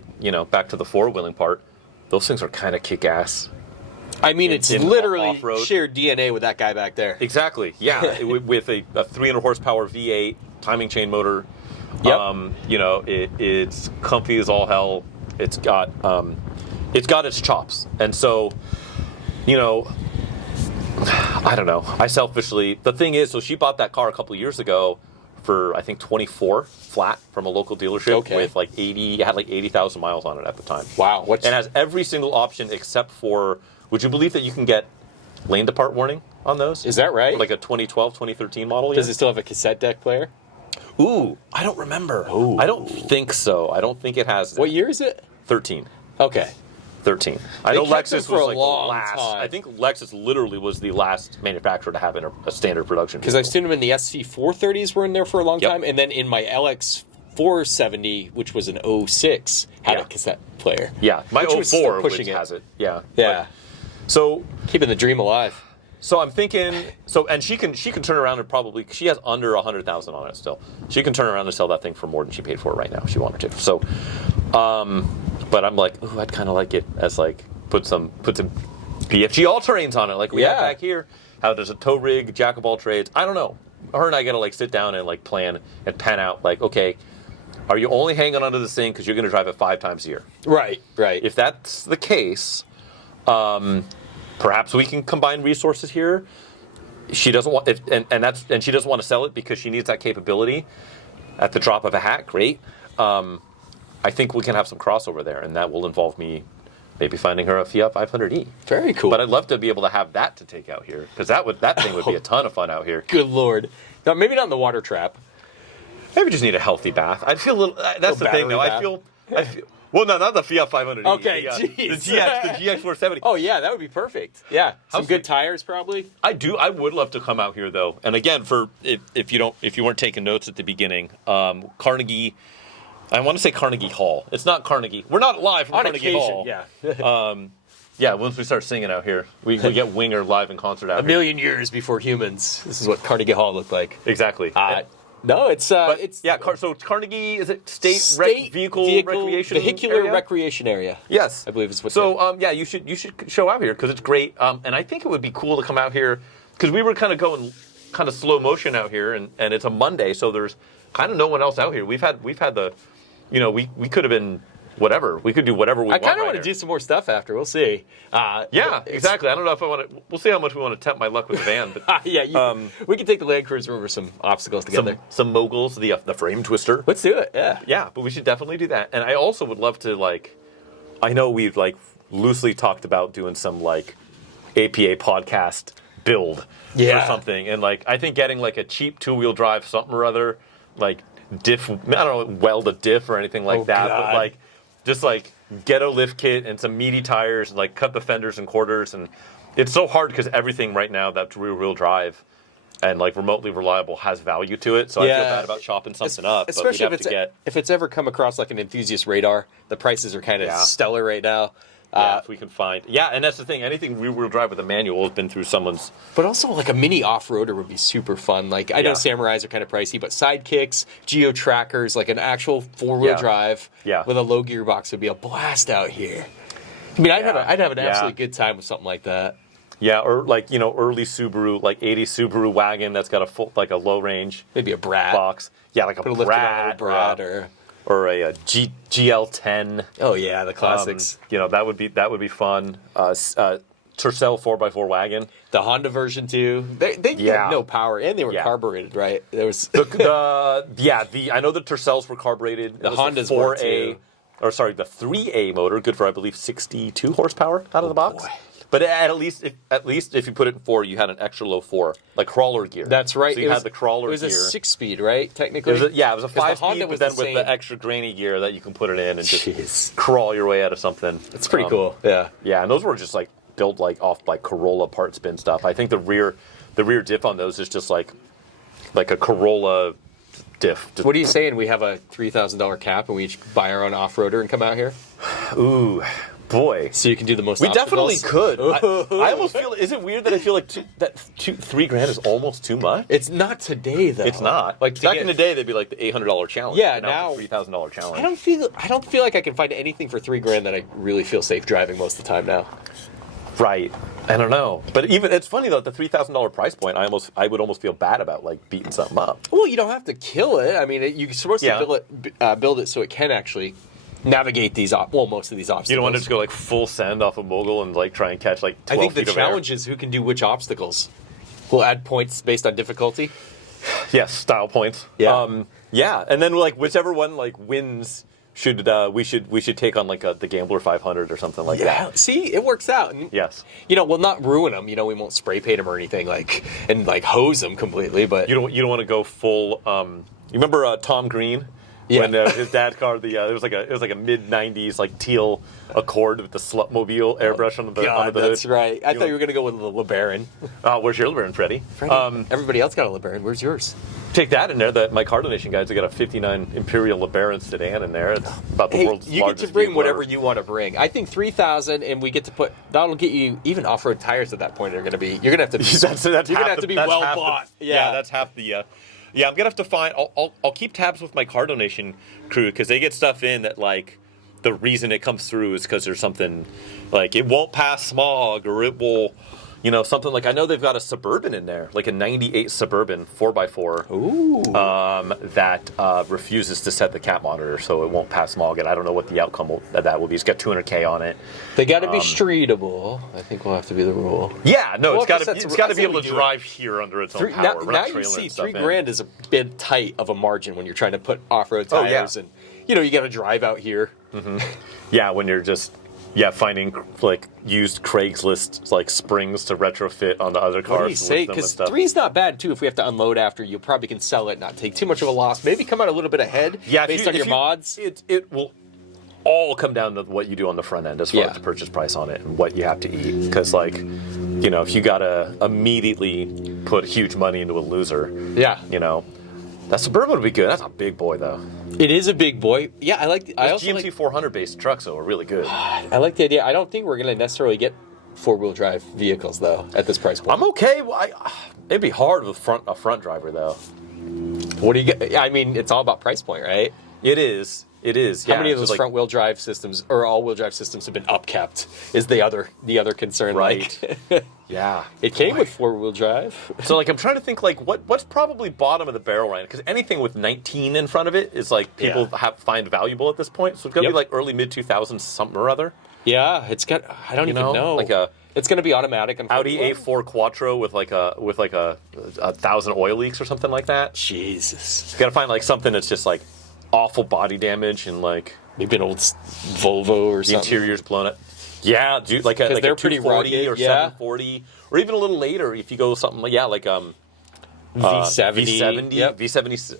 back to the four-wheeling part. Those things are kind of kick-ass. I mean, it's literally off-road. Shared DNA with that guy back there. Exactly. Yeah, with a 300 horsepower V8 timing chain motor. Yep. You know, it's comfy as all hell. It's got its chops, and so, you know, I don't know. I selfishly, the thing is, so she bought that car a couple of years ago for I think 24 flat from a local dealership with like 80,000 miles on it at the time. Wow. And has every single option except for. Would you believe that you can get lane depart warning on those? Is that right? Like a 2012, 2013 model? Does it still have a cassette deck player? Ooh, I don't remember. Ooh. I don't think so. I don't think it has that. What year is it? 13. Okay. 13. I know kept them Lexus for was a like long the last. time. I think Lexus literally was the last manufacturer to have in a standard production. Because I've seen them in the SC430s were in there for a long Yep. time, and then in my LX470, which was an 06, had a cassette player. Yeah, my Which was 04 still pushing which it. has it. Yeah. Yeah. So Keeping the dream alive. So I'm thinking, and she can turn around and probably, she has under 100,000 on it still. She can turn around and sell that thing for more than she paid for it right now if she wanted to. So, but I'm like, ooh, I'd kind of like it as like put some BFG all terrains on it like we have back here. How there's a tow rig, jack of all trades. I don't know. Her and I gotta like sit down and like plan and pan out like, okay, are you only hanging onto this thing because you're gonna drive it 5 times a year? Right. If that's the case, perhaps we can combine resources here. She doesn't want, and she doesn't want to sell it because she needs that capability at the drop of a hat. Great. I think we can have some crossover there, and that will involve me maybe finding her a Fiat 500e. Very cool. But I'd love to be able to have that to take out here because that thing would be a ton of fun out here. Good Lord. Now, maybe not in the water trap. Maybe just need a healthy bath. I'd feel a little. That's the thing, though. Bath. I feel Well, no, not the Fiat 500. Okay, the jeez. GX 470. Oh yeah, that would be perfect. Yeah, some How's good it- tires probably. I would love to come out here though. And again, for if you weren't taking notes at the beginning, Carnegie. I want to say Carnegie Hall. It's not Carnegie. We're not live from On Carnegie occasion, Hall. yeah. Yeah, once we start singing out here, we get Winger live in concert out A here. million years before humans. This is what Carnegie Hall looked like. Exactly. No, it's Yeah, so Carnegie, is it state vehicle recreation vehicular area? recreation area. Yes, I believe is what. So yeah, you should show out here because it's great. And I think it would be cool to come out here because we were kind of going kind of slow motion out here, and it's a Monday, so there's kind of no one else out here. We've had the, we could have been whatever. We could do whatever we want. I kind of want to do some more stuff after. We'll see. Yeah, exactly. I don't know if I want to. We'll see how much we want to tempt my luck with the van. But yeah, we can take the Land Cruiser over some obstacles together. some moguls, the frame twister. Let's do it. Yeah. Yeah, but we should definitely do that. And I also would love to I know we've loosely talked about doing some APA podcast build or something. And I think getting a cheap 2-wheel drive something or other, diff, I don't know, weld a diff or anything like that. God. But just get a lift kit and some meaty tires, and cut the fenders and quarters. And it's so hard because everything right now that's rear-wheel drive and remotely reliable has value to it. So I feel bad about chopping something up. Especially but if it's ever come across an enthusiast radar. The prices are kind of stellar right now. If we can find, and that's the thing. Anything rear-wheel drive with a manual has been through someone's. But also, a mini off-roader would be super fun. I know Samurais are kind of pricey, but sidekicks, geo trackers, an actual 4-wheel drive with a low gearbox would be a blast out here. I mean, I'd have an absolutely good time with something like that. Yeah, or early Subaru, 80 Subaru wagon that's got a full, a low range. Maybe a Brat box. Yeah, like a Brat or a GL10. Oh yeah, the classics. That would be fun. Tercel 4x4 wagon. The Honda version too. They had no power and they were carbureted, right? There was I know the Tercels were carbureted. The Hondas were were too. Or sorry, the 3A motor, good for I believe 62 horsepower out of the box. Boy. But at least if you put it in 4, you had an extra low 4, crawler gear. That's right. So you had the crawler gear. It was a 6-speed, right? Technically. It was a 5-speed, but then with same. the extra grainy gear that you can put it in and just crawl your way out of something. It's pretty cool. Yeah. Yeah, and those were just built off Corolla part spin stuff. I think the rear diff on those is just like a Corolla diff. What are you saying? We have a $3,000 cap and we each buy our own off-roader and come out here? Ooh. Boy, so you can do the most. We obstacles? Definitely could. I almost feel. Is it weird that I feel $3,000 is almost too much? It's not today though. It's not. Back in the day, they'd be the $800 challenge. Yeah, now $3,000 challenge. I don't feel like I can find anything for $3,000 that I really feel safe driving most of the time now. Right. I don't know, but even it's funny though. At the $3,000 price point, I would almost feel bad about beating something up. Well, you don't have to kill it. I mean, you're supposed to build it so it can actually navigate most of these obstacles. You don't want to just go full send off a mogul and try and catch 12 I think the feet of challenge air. is who can do which obstacles. We'll add points based on difficulty. Yes, style points. Yeah, and then whichever one wins we should take on the Gambler 500 or something like that. See, it works out. And, yes. We'll not ruin them. We won't spray paint them or anything and hose them completely. But you don't want to go full. You remember Tom Green? Yeah. When his dad car, it was like a mid '90s teal Accord with the Slutmobile airbrush on the hood. That's right. I thought you were going to go with the LeBaron. Where's your LeBaron, Freddie? Everybody else got a LeBaron. Where's yours? Take that in there. My car donation guys have got a '59 Imperial LeBaron sedan in there. It's about the world's largest. You get to bring whatever you want to bring. I think 3,000, and we get to put. That'll get you even off-road tires at that point. You're going to have to be. You're going to have to be well bought. Yeah, that's half the. Yeah, I'm gonna have to find. I'll keep tabs with my car donation crew because they get stuff in that the reason it comes through is because there's something it won't pass smog or it will, something I know they've got a Suburban in there, a '98 Suburban 4x4. Ooh. That refuses to set the cat monitor, so it won't pass smog. And I don't know what the outcome of that will be. It's got 200K on it. They got to be streetable. I think will have to be the rule. Yeah, no, it's got to be able to drive here under its own power. Now you see $3,000 is a bit tight of a margin when you're trying to put off-road tires and you got to drive out here. Mm-hmm. Yeah, when you're just finding used Craigslist springs to retrofit on the other cars. What do you say? Because 3's not bad too. If we have to unload after, you probably can sell it, not take too much of a loss. Maybe come out a little bit ahead. Based on your mods. It will. all come down to what you do on the front end as far as the purchase price on it and what you have to eat. Because, like, you know, if you got to immediately put huge money into a loser, you know, that Suburban would be good. That's a big boy, though. It is a big boy. Yeah, I like. Those GMC 400 based trucks, though, are really good. I like the idea. I don't think we're going to necessarily get 4-wheel drive vehicles, though, at this price point. I'm okay. It'd be hard with a front driver, though. What do you get? I mean, it's all about price point, right? It is. It is. How many of those front-wheel drive systems or all-wheel drive systems have been upkept? Is the other concern, right? Like, yeah. It came with 4-wheel drive. So, like, I'm trying to think, like, what's probably bottom of the barrel right now? Because anything with 19 in front of it is, like, people find valuable at this point. So it's going to be, like, early, mid-2000s something or other. Yeah, it's got, I don't even know. Like it's going to be automatic. And Audi A4 Quattro with a 1,000 oil leaks or something like that. Jesus. You got to find, like, something that's just, like, awful body damage and, like... Maybe an old Volvo or something. The interior's blown up. Yeah, dude, like a 240 or 740, or even a little later if you go something like V70, V70,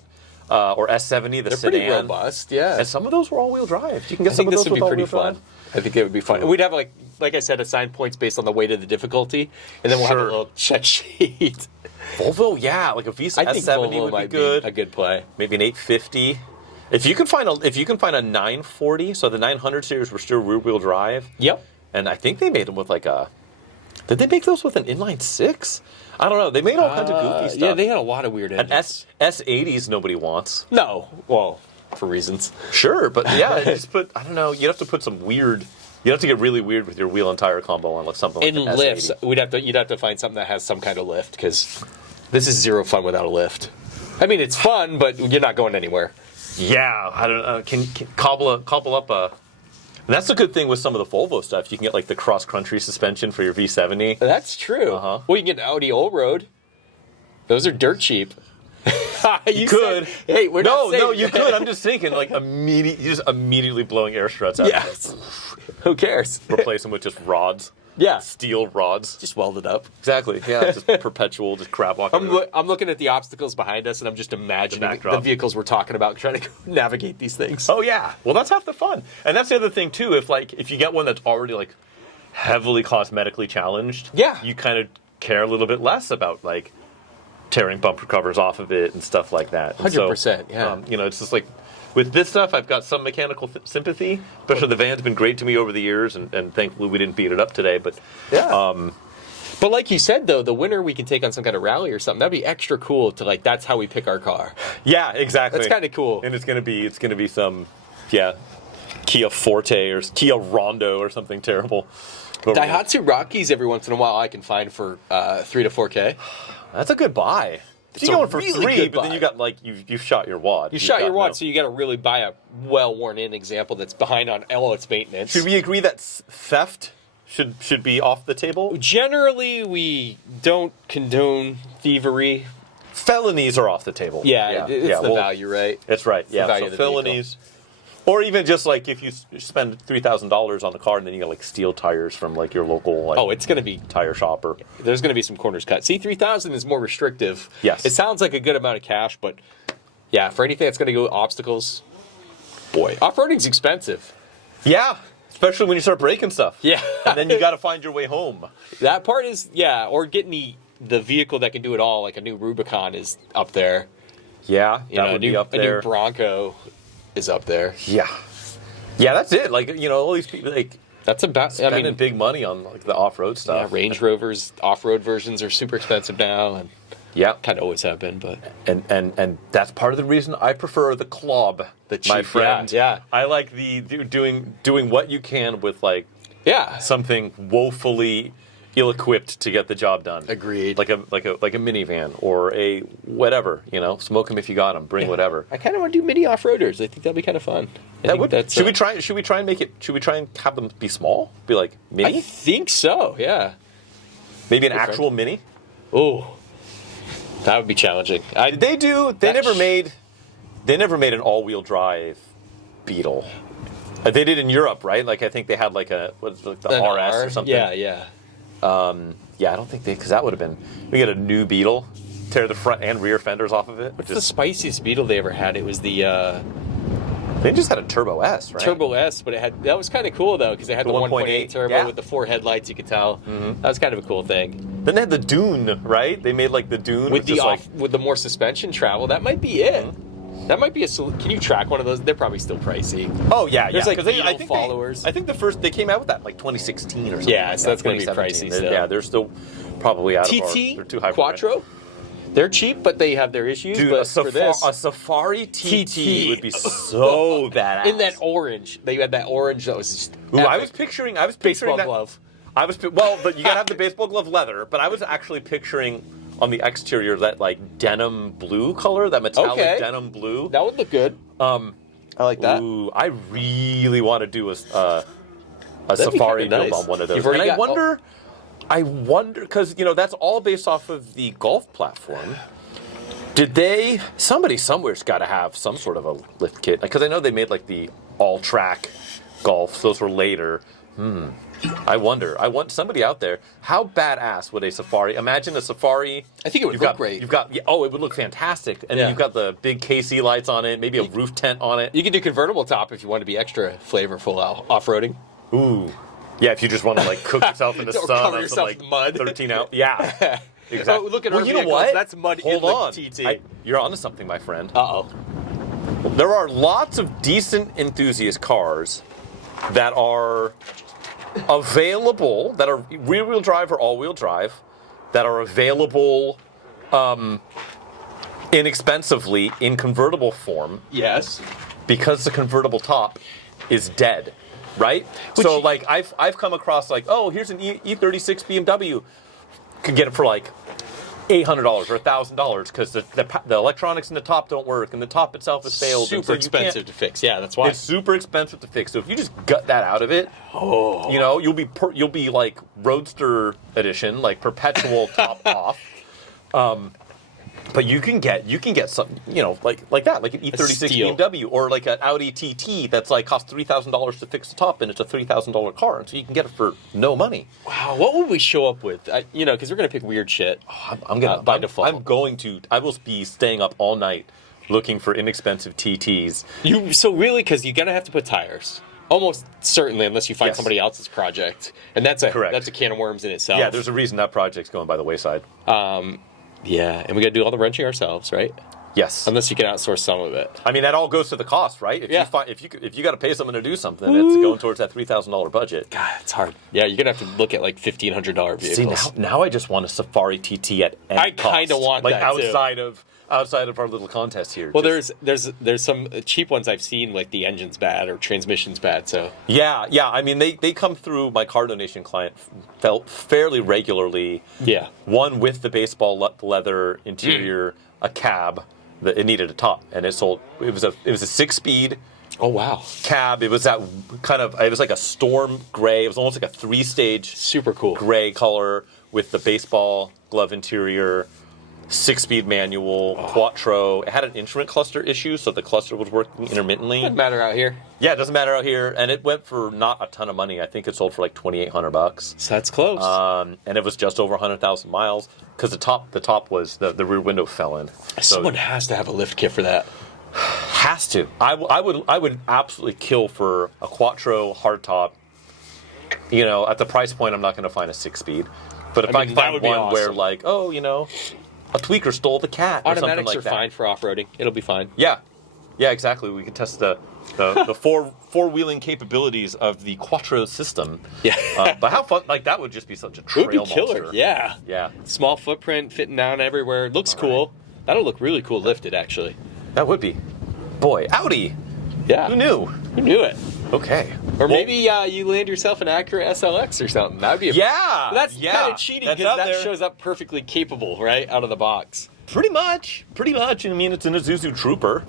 or S70, the They're sedan. pretty robust, yeah. And some of those were all-wheel drive. You can get I some think of those this would be pretty fun. drive. I think it would be fun. We'd have like I said, assign points based on the weight of the difficulty, and then we'll have a little check sheet. Volvo, yeah, like a S70 would be good. A good play. Maybe an 850. If you can find a 940, so the 900 series were still rear-wheel drive. Yep. And I think they made them with like a... Did they make those with an inline six? I don't know. They made all kinds of goofy stuff. Yeah, they had a lot of weird engines. And S80s nobody wants. No. Well, for reasons. Sure, but yeah, just put... I don't know. You'd have to put some weird... You'd have to get really weird with your wheel and tire combo on like something like in an lifts, S80. you'd have to find something that has some kind of lift, because this is zero fun without a lift. I mean, it's fun, but you're not going anywhere. Yeah, I don't know. Can cobble up a... And that's the good thing with some of the Volvo stuff. You can get like the cross-country suspension for your V70. That's true. Uh-huh. Well, you can get an Audi All-Road. Those are dirt cheap. You could. Hey, we're not saying... No, you could. I'm just thinking like you're just immediately blowing air struts out. Yes. Who cares? Replace them with just rods. Yeah. Steel rods. Just weld it up. Exactly. Yeah, just perpetual, just crap walking. I'm looking at the obstacles behind us, and I'm just imagining the vehicles we're talking about, trying to navigate these things. Oh, yeah. Well, that's half the fun. And that's the other thing, too. If you get one that's already, like, heavily cosmetically challenged, you kind of care a little bit less about, like, tearing bumper covers off of it and stuff like that. 100%, yeah. It's just like... With this stuff, I've got some mechanical sympathy. Especially the van's been great to me over the years, and thankfully we didn't beat it up today. But yeah. But like you said, though, the winner we can take on some kind of rally or something. That'd be extra cool to like. That's how we pick our car. Yeah, exactly. That's kind of cool. And it's gonna be some, Kia Forte or Kia Rondo or something terrible. Daihatsu Rockies every once in a while I can find for 3 to 4K. That's a good buy. You're going for really 3, but then you got like you've shot your wad. You shot your wad, so you got to really buy a well-worn-in example that's behind on all its maintenance. Should we agree that theft should be off the table? Generally, we don't condone thievery. Felonies are off the table. Yeah, it's the value, right? That's right. Yeah, so felonies. Or even just like if you spend $3,000 on a car and then you got like steal tires from like your local it's going to be tire shop or there's going to be some corners cut. See, 3,000 is more restrictive. Yes, it sounds like a good amount of cash, but yeah, for anything that's going to go obstacles, boy, off-roading's expensive. Yeah, especially when you start breaking stuff. Yeah, and then you got to find your way home. That part is or getting the vehicle that can do it all, like a new Rubicon is up there. Yeah, that would be up there. A new Bronco is up there. Yeah, that's it. Like all these people that's about spending big money on like the off-road stuff. Yeah, Range Rovers off-road versions are super expensive now, and kind of always have been. But and that's part of the reason I prefer the Club, my friend. Yeah, I like the doing what you can with something woefully ill-equipped to get the job done. Agreed. Like a minivan or a whatever, smoke them if you got them, bring whatever. I kind of want to do mini off-roaders. I think that'd be kind of fun. Should we try and have them be small? Be like mini? I think so. Yeah. Maybe an actual mini? Oh, that would be challenging. They never made an all-wheel drive Beetle. They did in Europe, right? Like I think they had like the RS or something. Yeah. I don't think because that would have been, we get a new Beetle, tear the front and rear fenders off of it. What's the spiciest Beetle they ever had? It was the They just had a Turbo S, right? Turbo S, but that was kind of cool though because they had the 1.8 turbo with the 4 headlights. You could tell that was kind of a cool thing. Then they had the Dune, right? They made like the Dune with the more suspension travel. That might be it. That might be a. Can you track one of those? They're probably still pricey. Oh yeah, There's like I think followers. I think the first they came out with that like 2016 or something. Yeah, so that's going to be pricey. Still. Yeah, they're still probably out of TT they're too high. Quattro. They're cheap, but they have their issues. Dude, but a Safari TT would be so badass. In that orange, they had that orange that was just. Ooh, I was picturing baseball that glove. But you gotta have the baseball glove leather. But I was actually picturing on the exterior that like denim blue color, that metallic denim blue. That would look good. I like that. Ooh, I really want to do a Safari build on one of those. And I wonder, because that's all based off of the Golf platform. Somebody somewhere's got to have some sort of a lift kit, because I know they made like the all-track Golfs. Those were later. I wonder. I want somebody out there. How badass would a Safari? Imagine a Safari. I think it would look great. It would look fantastic. And then you've got the big KC lights on it, maybe a roof tent on it. You could do convertible top if you want to be extra flavorful off-roading. Ooh. Yeah, if you just want to like cook yourself in the sun cover on yourself some, like, in mud. 13 out. Yeah. Exactly. Oh, look at our vehicles. What? That's mud Hold in the on. TT. You're onto something, my friend. Uh-oh. There are lots of decent enthusiast cars that are available, that are rear-wheel drive or all-wheel drive, that are available inexpensively in convertible form. Yes. Because the convertible top is dead, right? So like I've come across like, oh, here's an E36 BMW. Could get it for like $800 or $1,000 because the electronics in the top don't work and the top itself has failed. Super expensive to fix. Yeah, that's why. It's super expensive to fix. So if you just gut that out of it, you'll be like Roadster edition, like perpetual top off. But you can get something, like that, like an E36 BMW or like an Audi TT that's like costs $3,000 to fix the top, and it's a $3,000 car, and so you can get it for no money. Wow, what would we show up with? Because we're gonna pick weird shit. By default. I will be staying up all night looking for inexpensive TTs. Really, because you're gonna have to put tires. Almost certainly, unless you find somebody else's project, and that's a can of worms in itself. Yeah, there's a reason that project's going by the wayside. Yeah, and we got to do all the wrenching ourselves, right? Yes. Unless you can outsource some of it. I mean, that all goes to the cost, right? If you got to pay someone to do something, it's going towards that $3,000 budget. God, it's hard. Yeah, you're gonna have to look at like $1,500 vehicles. See, now I just want a Safari TT at any cost. I kind of want like that outside of our little contest here. Well, there's some cheap ones I've seen, like the engine's bad or transmission's bad. So yeah. I mean, they come through my car donation client fairly regularly. Yeah. One with the baseball leather interior, a cab that it needed a top, and it sold. It was a 6-speed. Oh wow. Cab. It was that it was like a storm gray. It was almost like a 3-stage. Super cool. Gray color with the baseball glove interior. 6-speed manual, Quattro. It had an instrument cluster issue, so the cluster was working intermittently. Doesn't matter out here. Yeah, it doesn't matter out here, and it went for not a ton of money. I think it sold for like $2,800. So that's close. And it was just over 100,000 miles because the top was the rear window fell in. Someone has to have a lift kit for that. Has to. I would absolutely kill for a Quattro hardtop. At the price point, I'm not going to find a 6-speed, but if I can find one where like, a tweaker stole the cat or something like that. Automatics are fine for off-roading. It'll be fine. Yeah, exactly. We can test the four-wheeling capabilities of the Quattro system. Yeah. But how fun, like that would just be such a trail monster. It would be killer, yeah. Yeah. Small footprint, fitting down everywhere. Looks cool. Right. That'll look really cool lifted, actually. That would be. Boy, Audi. Yeah. Who knew? Who knew it? Okay. Or maybe you land yourself an Acura SLX or something. That would be That's kind of cheating because that shows up perfectly capable, right? Out of the box. Pretty much. I mean, it's an Isuzu Trooper.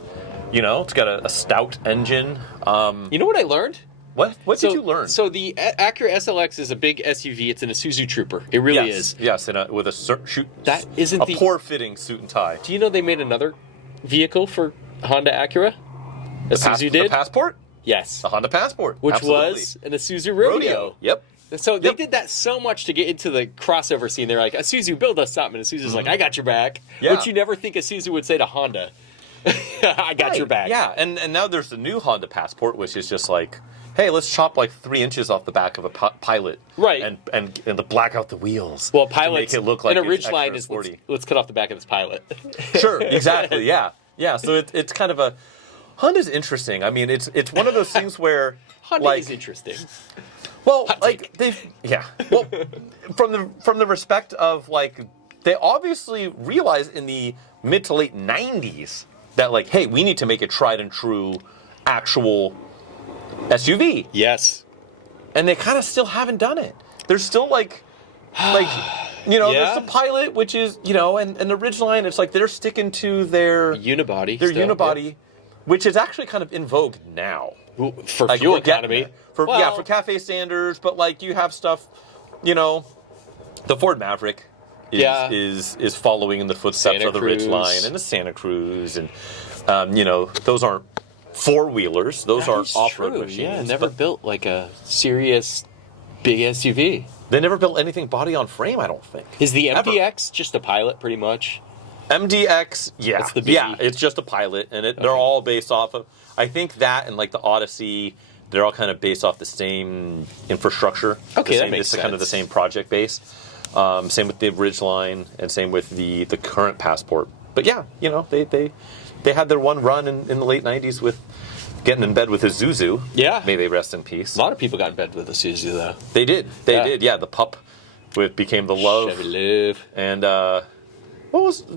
It's got a stout engine. You know what I learned? What did you learn? So the Acura SLX is a big SUV. It's an Isuzu Trooper. It really is. Yes, with a poor-fitting suit and tie. Do you know they made another vehicle for Honda Acura? Isuzu did? The Passport? Yes. The Honda Passport. Which was an Isuzu Rodeo. Yep. So they did that so much to get into the crossover scene. They're like, Isuzu, build us something. And Isuzu's like, I got your back. Yeah. Which you never think Isuzu would say to Honda. I got your back. Yeah, and now there's the new Honda Passport, which is just like, hey, let's chop like 3 inches off the back of a Pilot, right? And to black out the wheels. Well, Pilot's make it look like in a it's ridgeline is sporty. let's cut off the back of this Pilot. Sure, exactly. Yeah. So it's kind of a Honda's interesting. I mean, it's one of those things where Honda is interesting. Well, like well, from the respect of like they obviously realized in the mid to late 90s that like, hey, we need to make a tried and true actual SUV. Yes. And they kind of still haven't done it. There's still like there's the Pilot, which is, and the Ridgeline, it's like they're sticking to their unibody. Their unibody, which is actually kind of in vogue now. For like, fuel economy. For cafe standards, but like you have stuff, the Ford Maverick is following in the footsteps of the Ridgeline and the Santa Cruz, and those aren't four-wheelers; those are off-road machines. Yeah, never built like a serious big SUV. They never built anything body on frame, I don't think. Is the MDX just a Pilot, pretty much? MDX, it's just a Pilot, and they're all based off of. I think that and like the Odyssey, they're all kind of based off the same infrastructure. Okay, that makes it's sense. Kind of the same project base. Same with the Ridgeline, and same with the current Passport. But yeah, they had their one run in the late '90s with getting in bed with a Isuzu. Yeah, may they rest in peace. A lot of people got in bed with a Isuzu though. They did. Yeah, the pup became the love. Chevy Love. And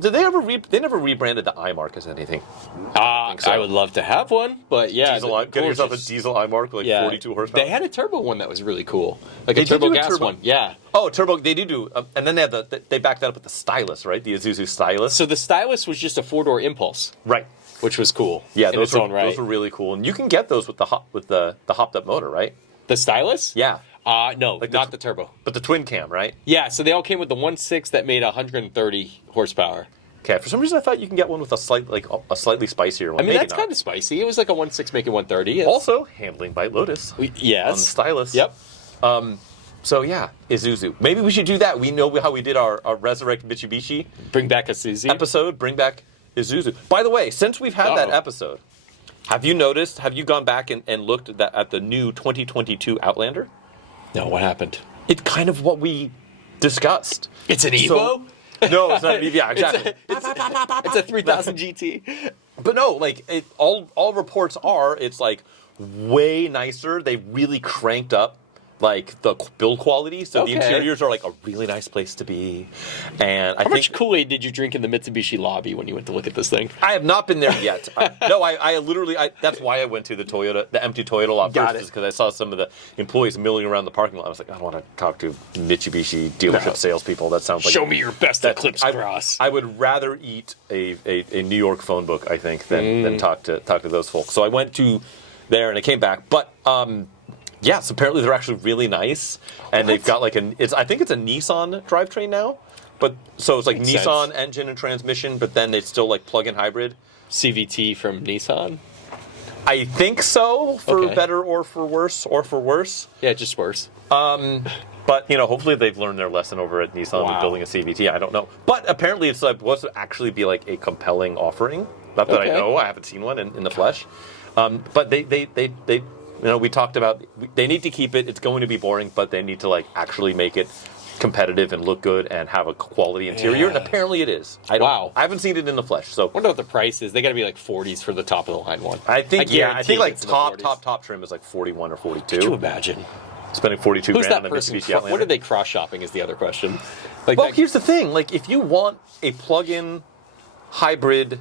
did they ever they never rebranded the iMark as anything? I would love to have one, but yeah. Get yourself a diesel iMark, like 42 horsepower. They had a turbo one that was really cool. Like a turbo gas one. Yeah. Oh, turbo, they do. And then they backed that up with the Stylus, right? The Isuzu Stylus. So the Stylus was just a 4-door Impulse. Right. Which was cool. Yeah, those were really cool. And you can get those with the hopped up motor, right? The Stylus? Yeah. No, like not the turbo. But the twin cam, right? Yeah, so they all came with the 1.6 that made 130 horsepower. Okay, for some reason I thought you can get one with a slightly spicier one. I mean, that's kind of spicy. It was like a 1.6 making 130. Also, handling by Lotus. Yes. On the Stylus. Yep. So yeah, Isuzu. Maybe we should do that. We know how we did our Resurrect Mitsubishi. Bring back a Suzuki episode. Bring back Isuzu. By the way, since we've had that episode, have you gone back and looked at the new 2022 Outlander? No, what happened? It's kind of what we discussed. It's an Evo? No, it's not an Evo. Yeah, exactly. It's a 3000 GT. But no, like all reports are, it's like way nicer. They really cranked up like the build quality, so the interiors are like a really nice place to be. And how much Kool-Aid did you drink in the Mitsubishi lobby when you went to look at this thing? I have not been there yet. I literally that's why I went to the empty Toyota lot first, because I saw some of the employees milling around the parking lot. I was like, I don't want to talk to Mitsubishi dealership salespeople. That sounds like show me your best Eclipse Cross. I would rather eat a New York phone book, I think, than talk to those folks. So I went to there and I came back, but. Yes, apparently they're actually really nice, and they've got like I think it's a Nissan drivetrain now, but so it's like Makes Nissan sense. engine and transmission, but then it's still like plug-in hybrid. CVT from Nissan? I think so, for better or for worse, Yeah, just worse. But hopefully they've learned their lesson over at Nissan with building a CVT. I don't know, but apparently it's supposed to actually be like a compelling offering. Not that I know, I haven't seen one in the flesh, but they. We talked about they need to keep it. It's going to be boring, but they need to like actually make it competitive and look good and have a quality interior. And apparently it is. I haven't seen it in the flesh. So I wonder what the price is. They got to be like 40s for the top of the line one. I think like top trim is like 41 or 42. Could you imagine spending 42 Who's grand that on a person? Mitsubishi Outlander? What are they cross shopping? Is the other question. Here's the thing. Like, if you want a plug-in hybrid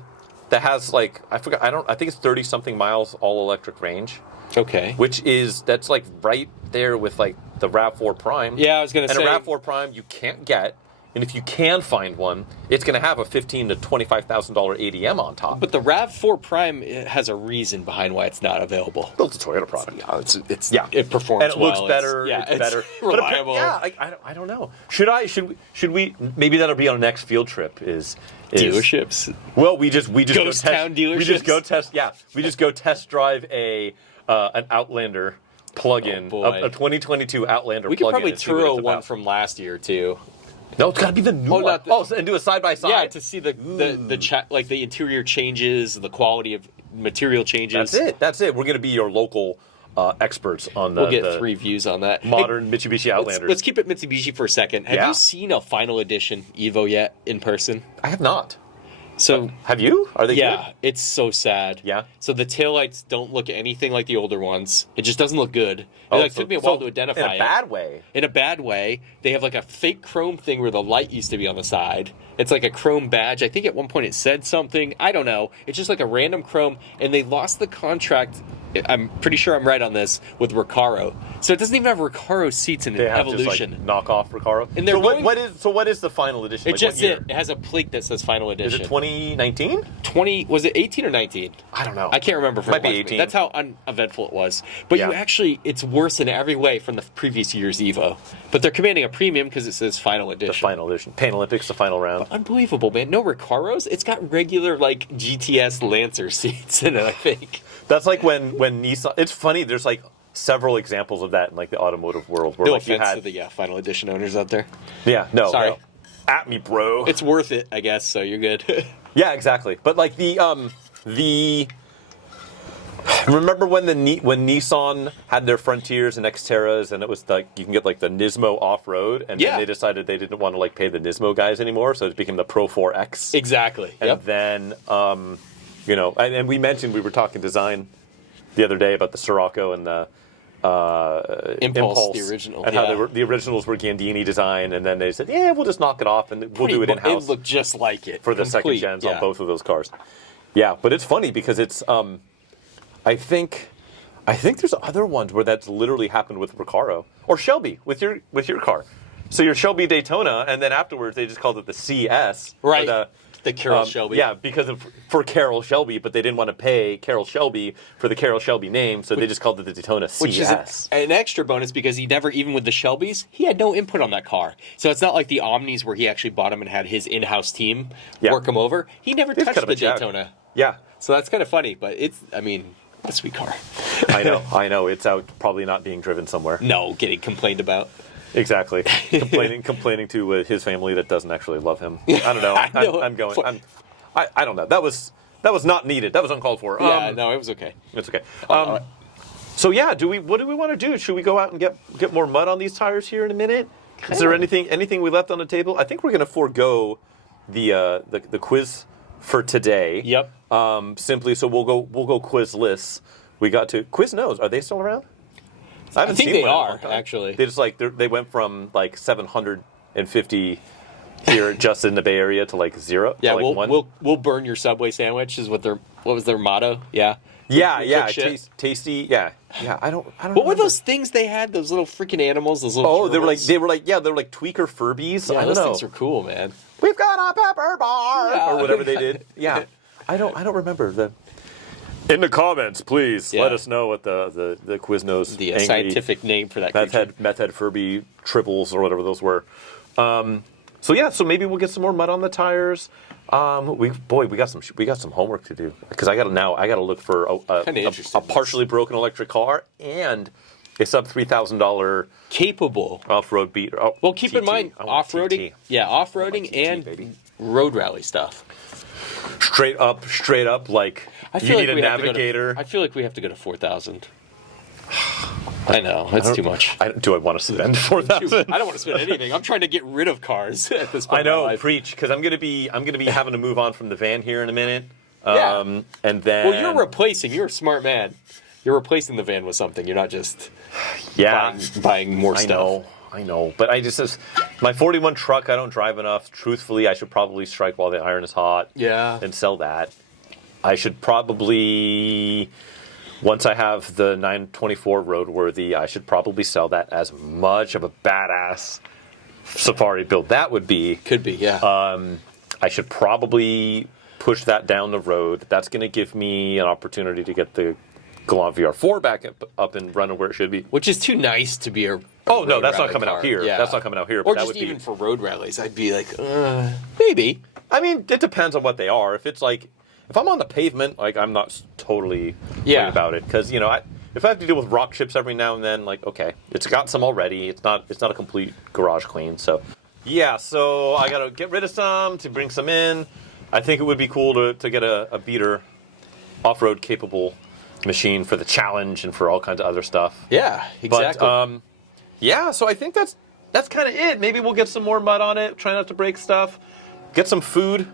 that has like I think it's 30 something miles all electric range. Okay. That's like right there with like the RAV4 Prime. Yeah, I was going to say. And a RAV4 Prime you can't get. And if you can find one, it's going to have a $15,000 to $25,000 ADM on top. But the RAV4 Prime has a reason behind why it's not available. Well, it's a Toyota product. It performs and it well. looks better. It's better. Reliable. I don't know. Should we? Maybe that'll be our next field trip. Is dealerships? Well, we just Ghost town dealerships. We just go test. Yeah, we just go test drive an Outlander plug-in, a 2022 Outlander plug-in. We could probably Turo one from last year too. No, it's got to be the new one. And do a side by side. Yeah, to see the interior changes, the quality of material changes. That's it. We're going to be your local experts on the. We'll get 3 views on that. Modern Mitsubishi Outlanders. Let's keep it Mitsubishi for a second. Have you seen a final edition Evo yet in person? I have not. So have you? Are they good? Yeah, it's so sad. Yeah. So the taillights don't look anything like the older ones. It just doesn't look good. It took me a while to identify it. In a bad way. In a bad way. They have like a fake chrome thing where the light used to be on the side. It's like a chrome badge. I think at one point it said something. I don't know. It's just like a random chrome, and they lost the contract. I'm pretty sure I'm right on this with Recaro. So it doesn't even have Recaro seats in Evolution. Just, like, knock off Recaro. And what is the final edition? It has a plate that says final edition. Is it 2019? Was it 18 or 19? I don't know. I can't remember. Might be 18. That's how uneventful it was. But it's worse in every way from the previous year's Evo. But they're commanding a premium because it says final edition. The final edition. Pan Olympics, the final round. Unbelievable, man. No Recaros. It's got regular like GTS Lancer seats in it, I think. That's like when Nissan. It's funny. There's like several examples of that in like the automotive world. Where, no like, offense to the final edition owners out there. Yeah, no. Sorry. No. At me, bro. It's worth it, I guess. So you're good. Yeah, exactly. But like the remember when when Nissan had their Frontiers and Xterras, and it was like you can get like the Nismo off road, and then they decided they didn't want to like pay the Nismo guys anymore, so it became the Pro 4X. Exactly. And then and we mentioned we were talking design the other day about the Sirocco and the Impulse, the original, and how the originals were Gandini design, and then they said, "Yeah, we'll just knock it off and we'll do it in house." It looked just like it for the second gens on both of those cars. Yeah, but it's funny because it's I think there's other ones where that's literally happened with Recaro or Shelby with your car. So your Shelby Daytona, and then afterwards they just called it the CS, right? The Carroll Shelby. Yeah, for Carroll Shelby, but they didn't want to pay Carroll Shelby for the Carroll Shelby name, so they just called it the Daytona CS. Which is an extra bonus because he never, even with the Shelbys, he had no input on that car. So it's not like the Omnis where he actually bought them and had his in-house team work him over. He never touched the Daytona. Yeah. So that's kind of funny, but a sweet car. I know. It's out probably not being driven somewhere. No, getting complained about. Exactly. complaining to his family that doesn't actually love him. I don't know. I don't know. That was not needed. That was uncalled for. No, it was okay. It's okay. So yeah, what do we want to do? Should we go out and get more mud on these tires here in a minute? Is there anything we left on the table? I think we're going to forego the quiz for today. Yep. Simply so we'll go quizless. We got to Quiznos. Are they still around? I think they are, actually. They just they went from like 750 here just in the Bay Area to like 0. Yeah, to like we'll burn your Subway sandwich is what was their motto? Yeah. Yeah. Tasty. Yeah. I don't. What were those things they had? Those little freaking animals. Those little. They were like tweaker Furbies. Yeah, I don't know. Things are cool, man. We've got a pepper bar or whatever they did. Yeah. I don't remember the. In the comments, please let us know what the Quiznos scientific name for that meth head Furby triples or whatever those were. So maybe we'll get some more mud on the tires. We got some homework to do because I got to look for a partially broken electric car and a sub $3,000 capable off-road beat. Well, keep in mind off-roading, off-roading and road rally stuff. Straight up, like you need a navigator. I feel like we have to go to 4,000. I know that's too much. Do I want to spend 4,000? I don't want to spend anything. I'm trying to get rid of cars at this point. I know, preach, because I'm gonna be having to move on from the van here in a minute. And then you're a smart man. You're replacing the van with something. You're not just buying more stuff. I know, but my 41 truck I don't drive enough. Truthfully, I should probably strike while the iron is hot. Yeah. And sell that. I should probably, once I have the 924 roadworthy, I should probably sell that as much of a badass Safari build that would be. Could be, yeah. I should probably push that down the road. That's going to give me an opportunity to get the Galant VR4 back up and running where it should be. Which is too nice to be a Oh, no, that's not coming out here. Yeah. That's not coming out here. Or just even for road rallies, I'd be like, maybe. I mean, it depends on what they are. If it's like, if I'm on the pavement, like, I'm not totally worried about it. Because, if I have to deal with rock chips every now and then, like, okay, it's got some already. It's not a complete garage clean. So, Yeah, so I got to get rid of some to bring some in. I think it would be cool to get a beater off-road capable machine for the challenge and for all kinds of other stuff. Yeah, exactly. But, yeah, so I think that's kind of it. Maybe we'll get some more mud on it, try not to break stuff, get some food.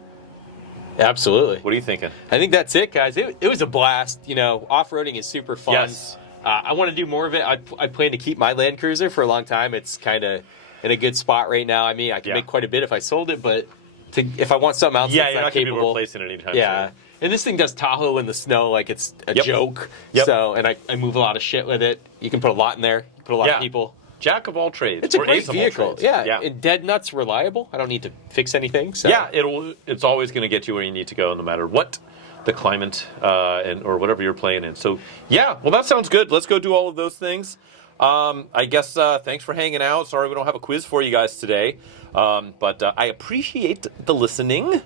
Absolutely. What are you thinking? I think that's it, guys. It was a blast. You know, off-roading is super fun. Yes. I want to do more of it. I plan to keep my Land Cruiser for a long time. It's kind of in a good spot right now. I mean, I can make quite a bit if I sold it, but if I want something else that's you're not not going to be capable, replacing it anytime yeah. soon. And this thing does Tahoe in the snow like it's a joke. Yep. So, and I move a lot of shit with it. You can put a lot in there. You put a lot of people. Jack of all trades. It's a or great ace of all vehicle. trades. Yeah. And dead nuts reliable. I don't need to fix anything. So. Yeah, it's always going to get you where you need to go, no matter what the climate or whatever you're playing in. So, yeah, well, that sounds good. Let's go do all of those things. I guess thanks for hanging out. Sorry we don't have a quiz for you guys today. But I appreciate the listening.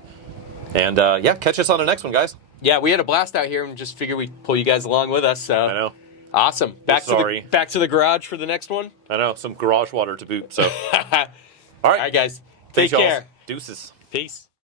And, catch us on the next one, guys. Yeah, we had a blast out here and just figured we'd pull you guys along with us. So. I know. Awesome. Back to the garage for the next one. I know. Some garage water to boot. So, all right, guys. Take care. Deuces. Peace.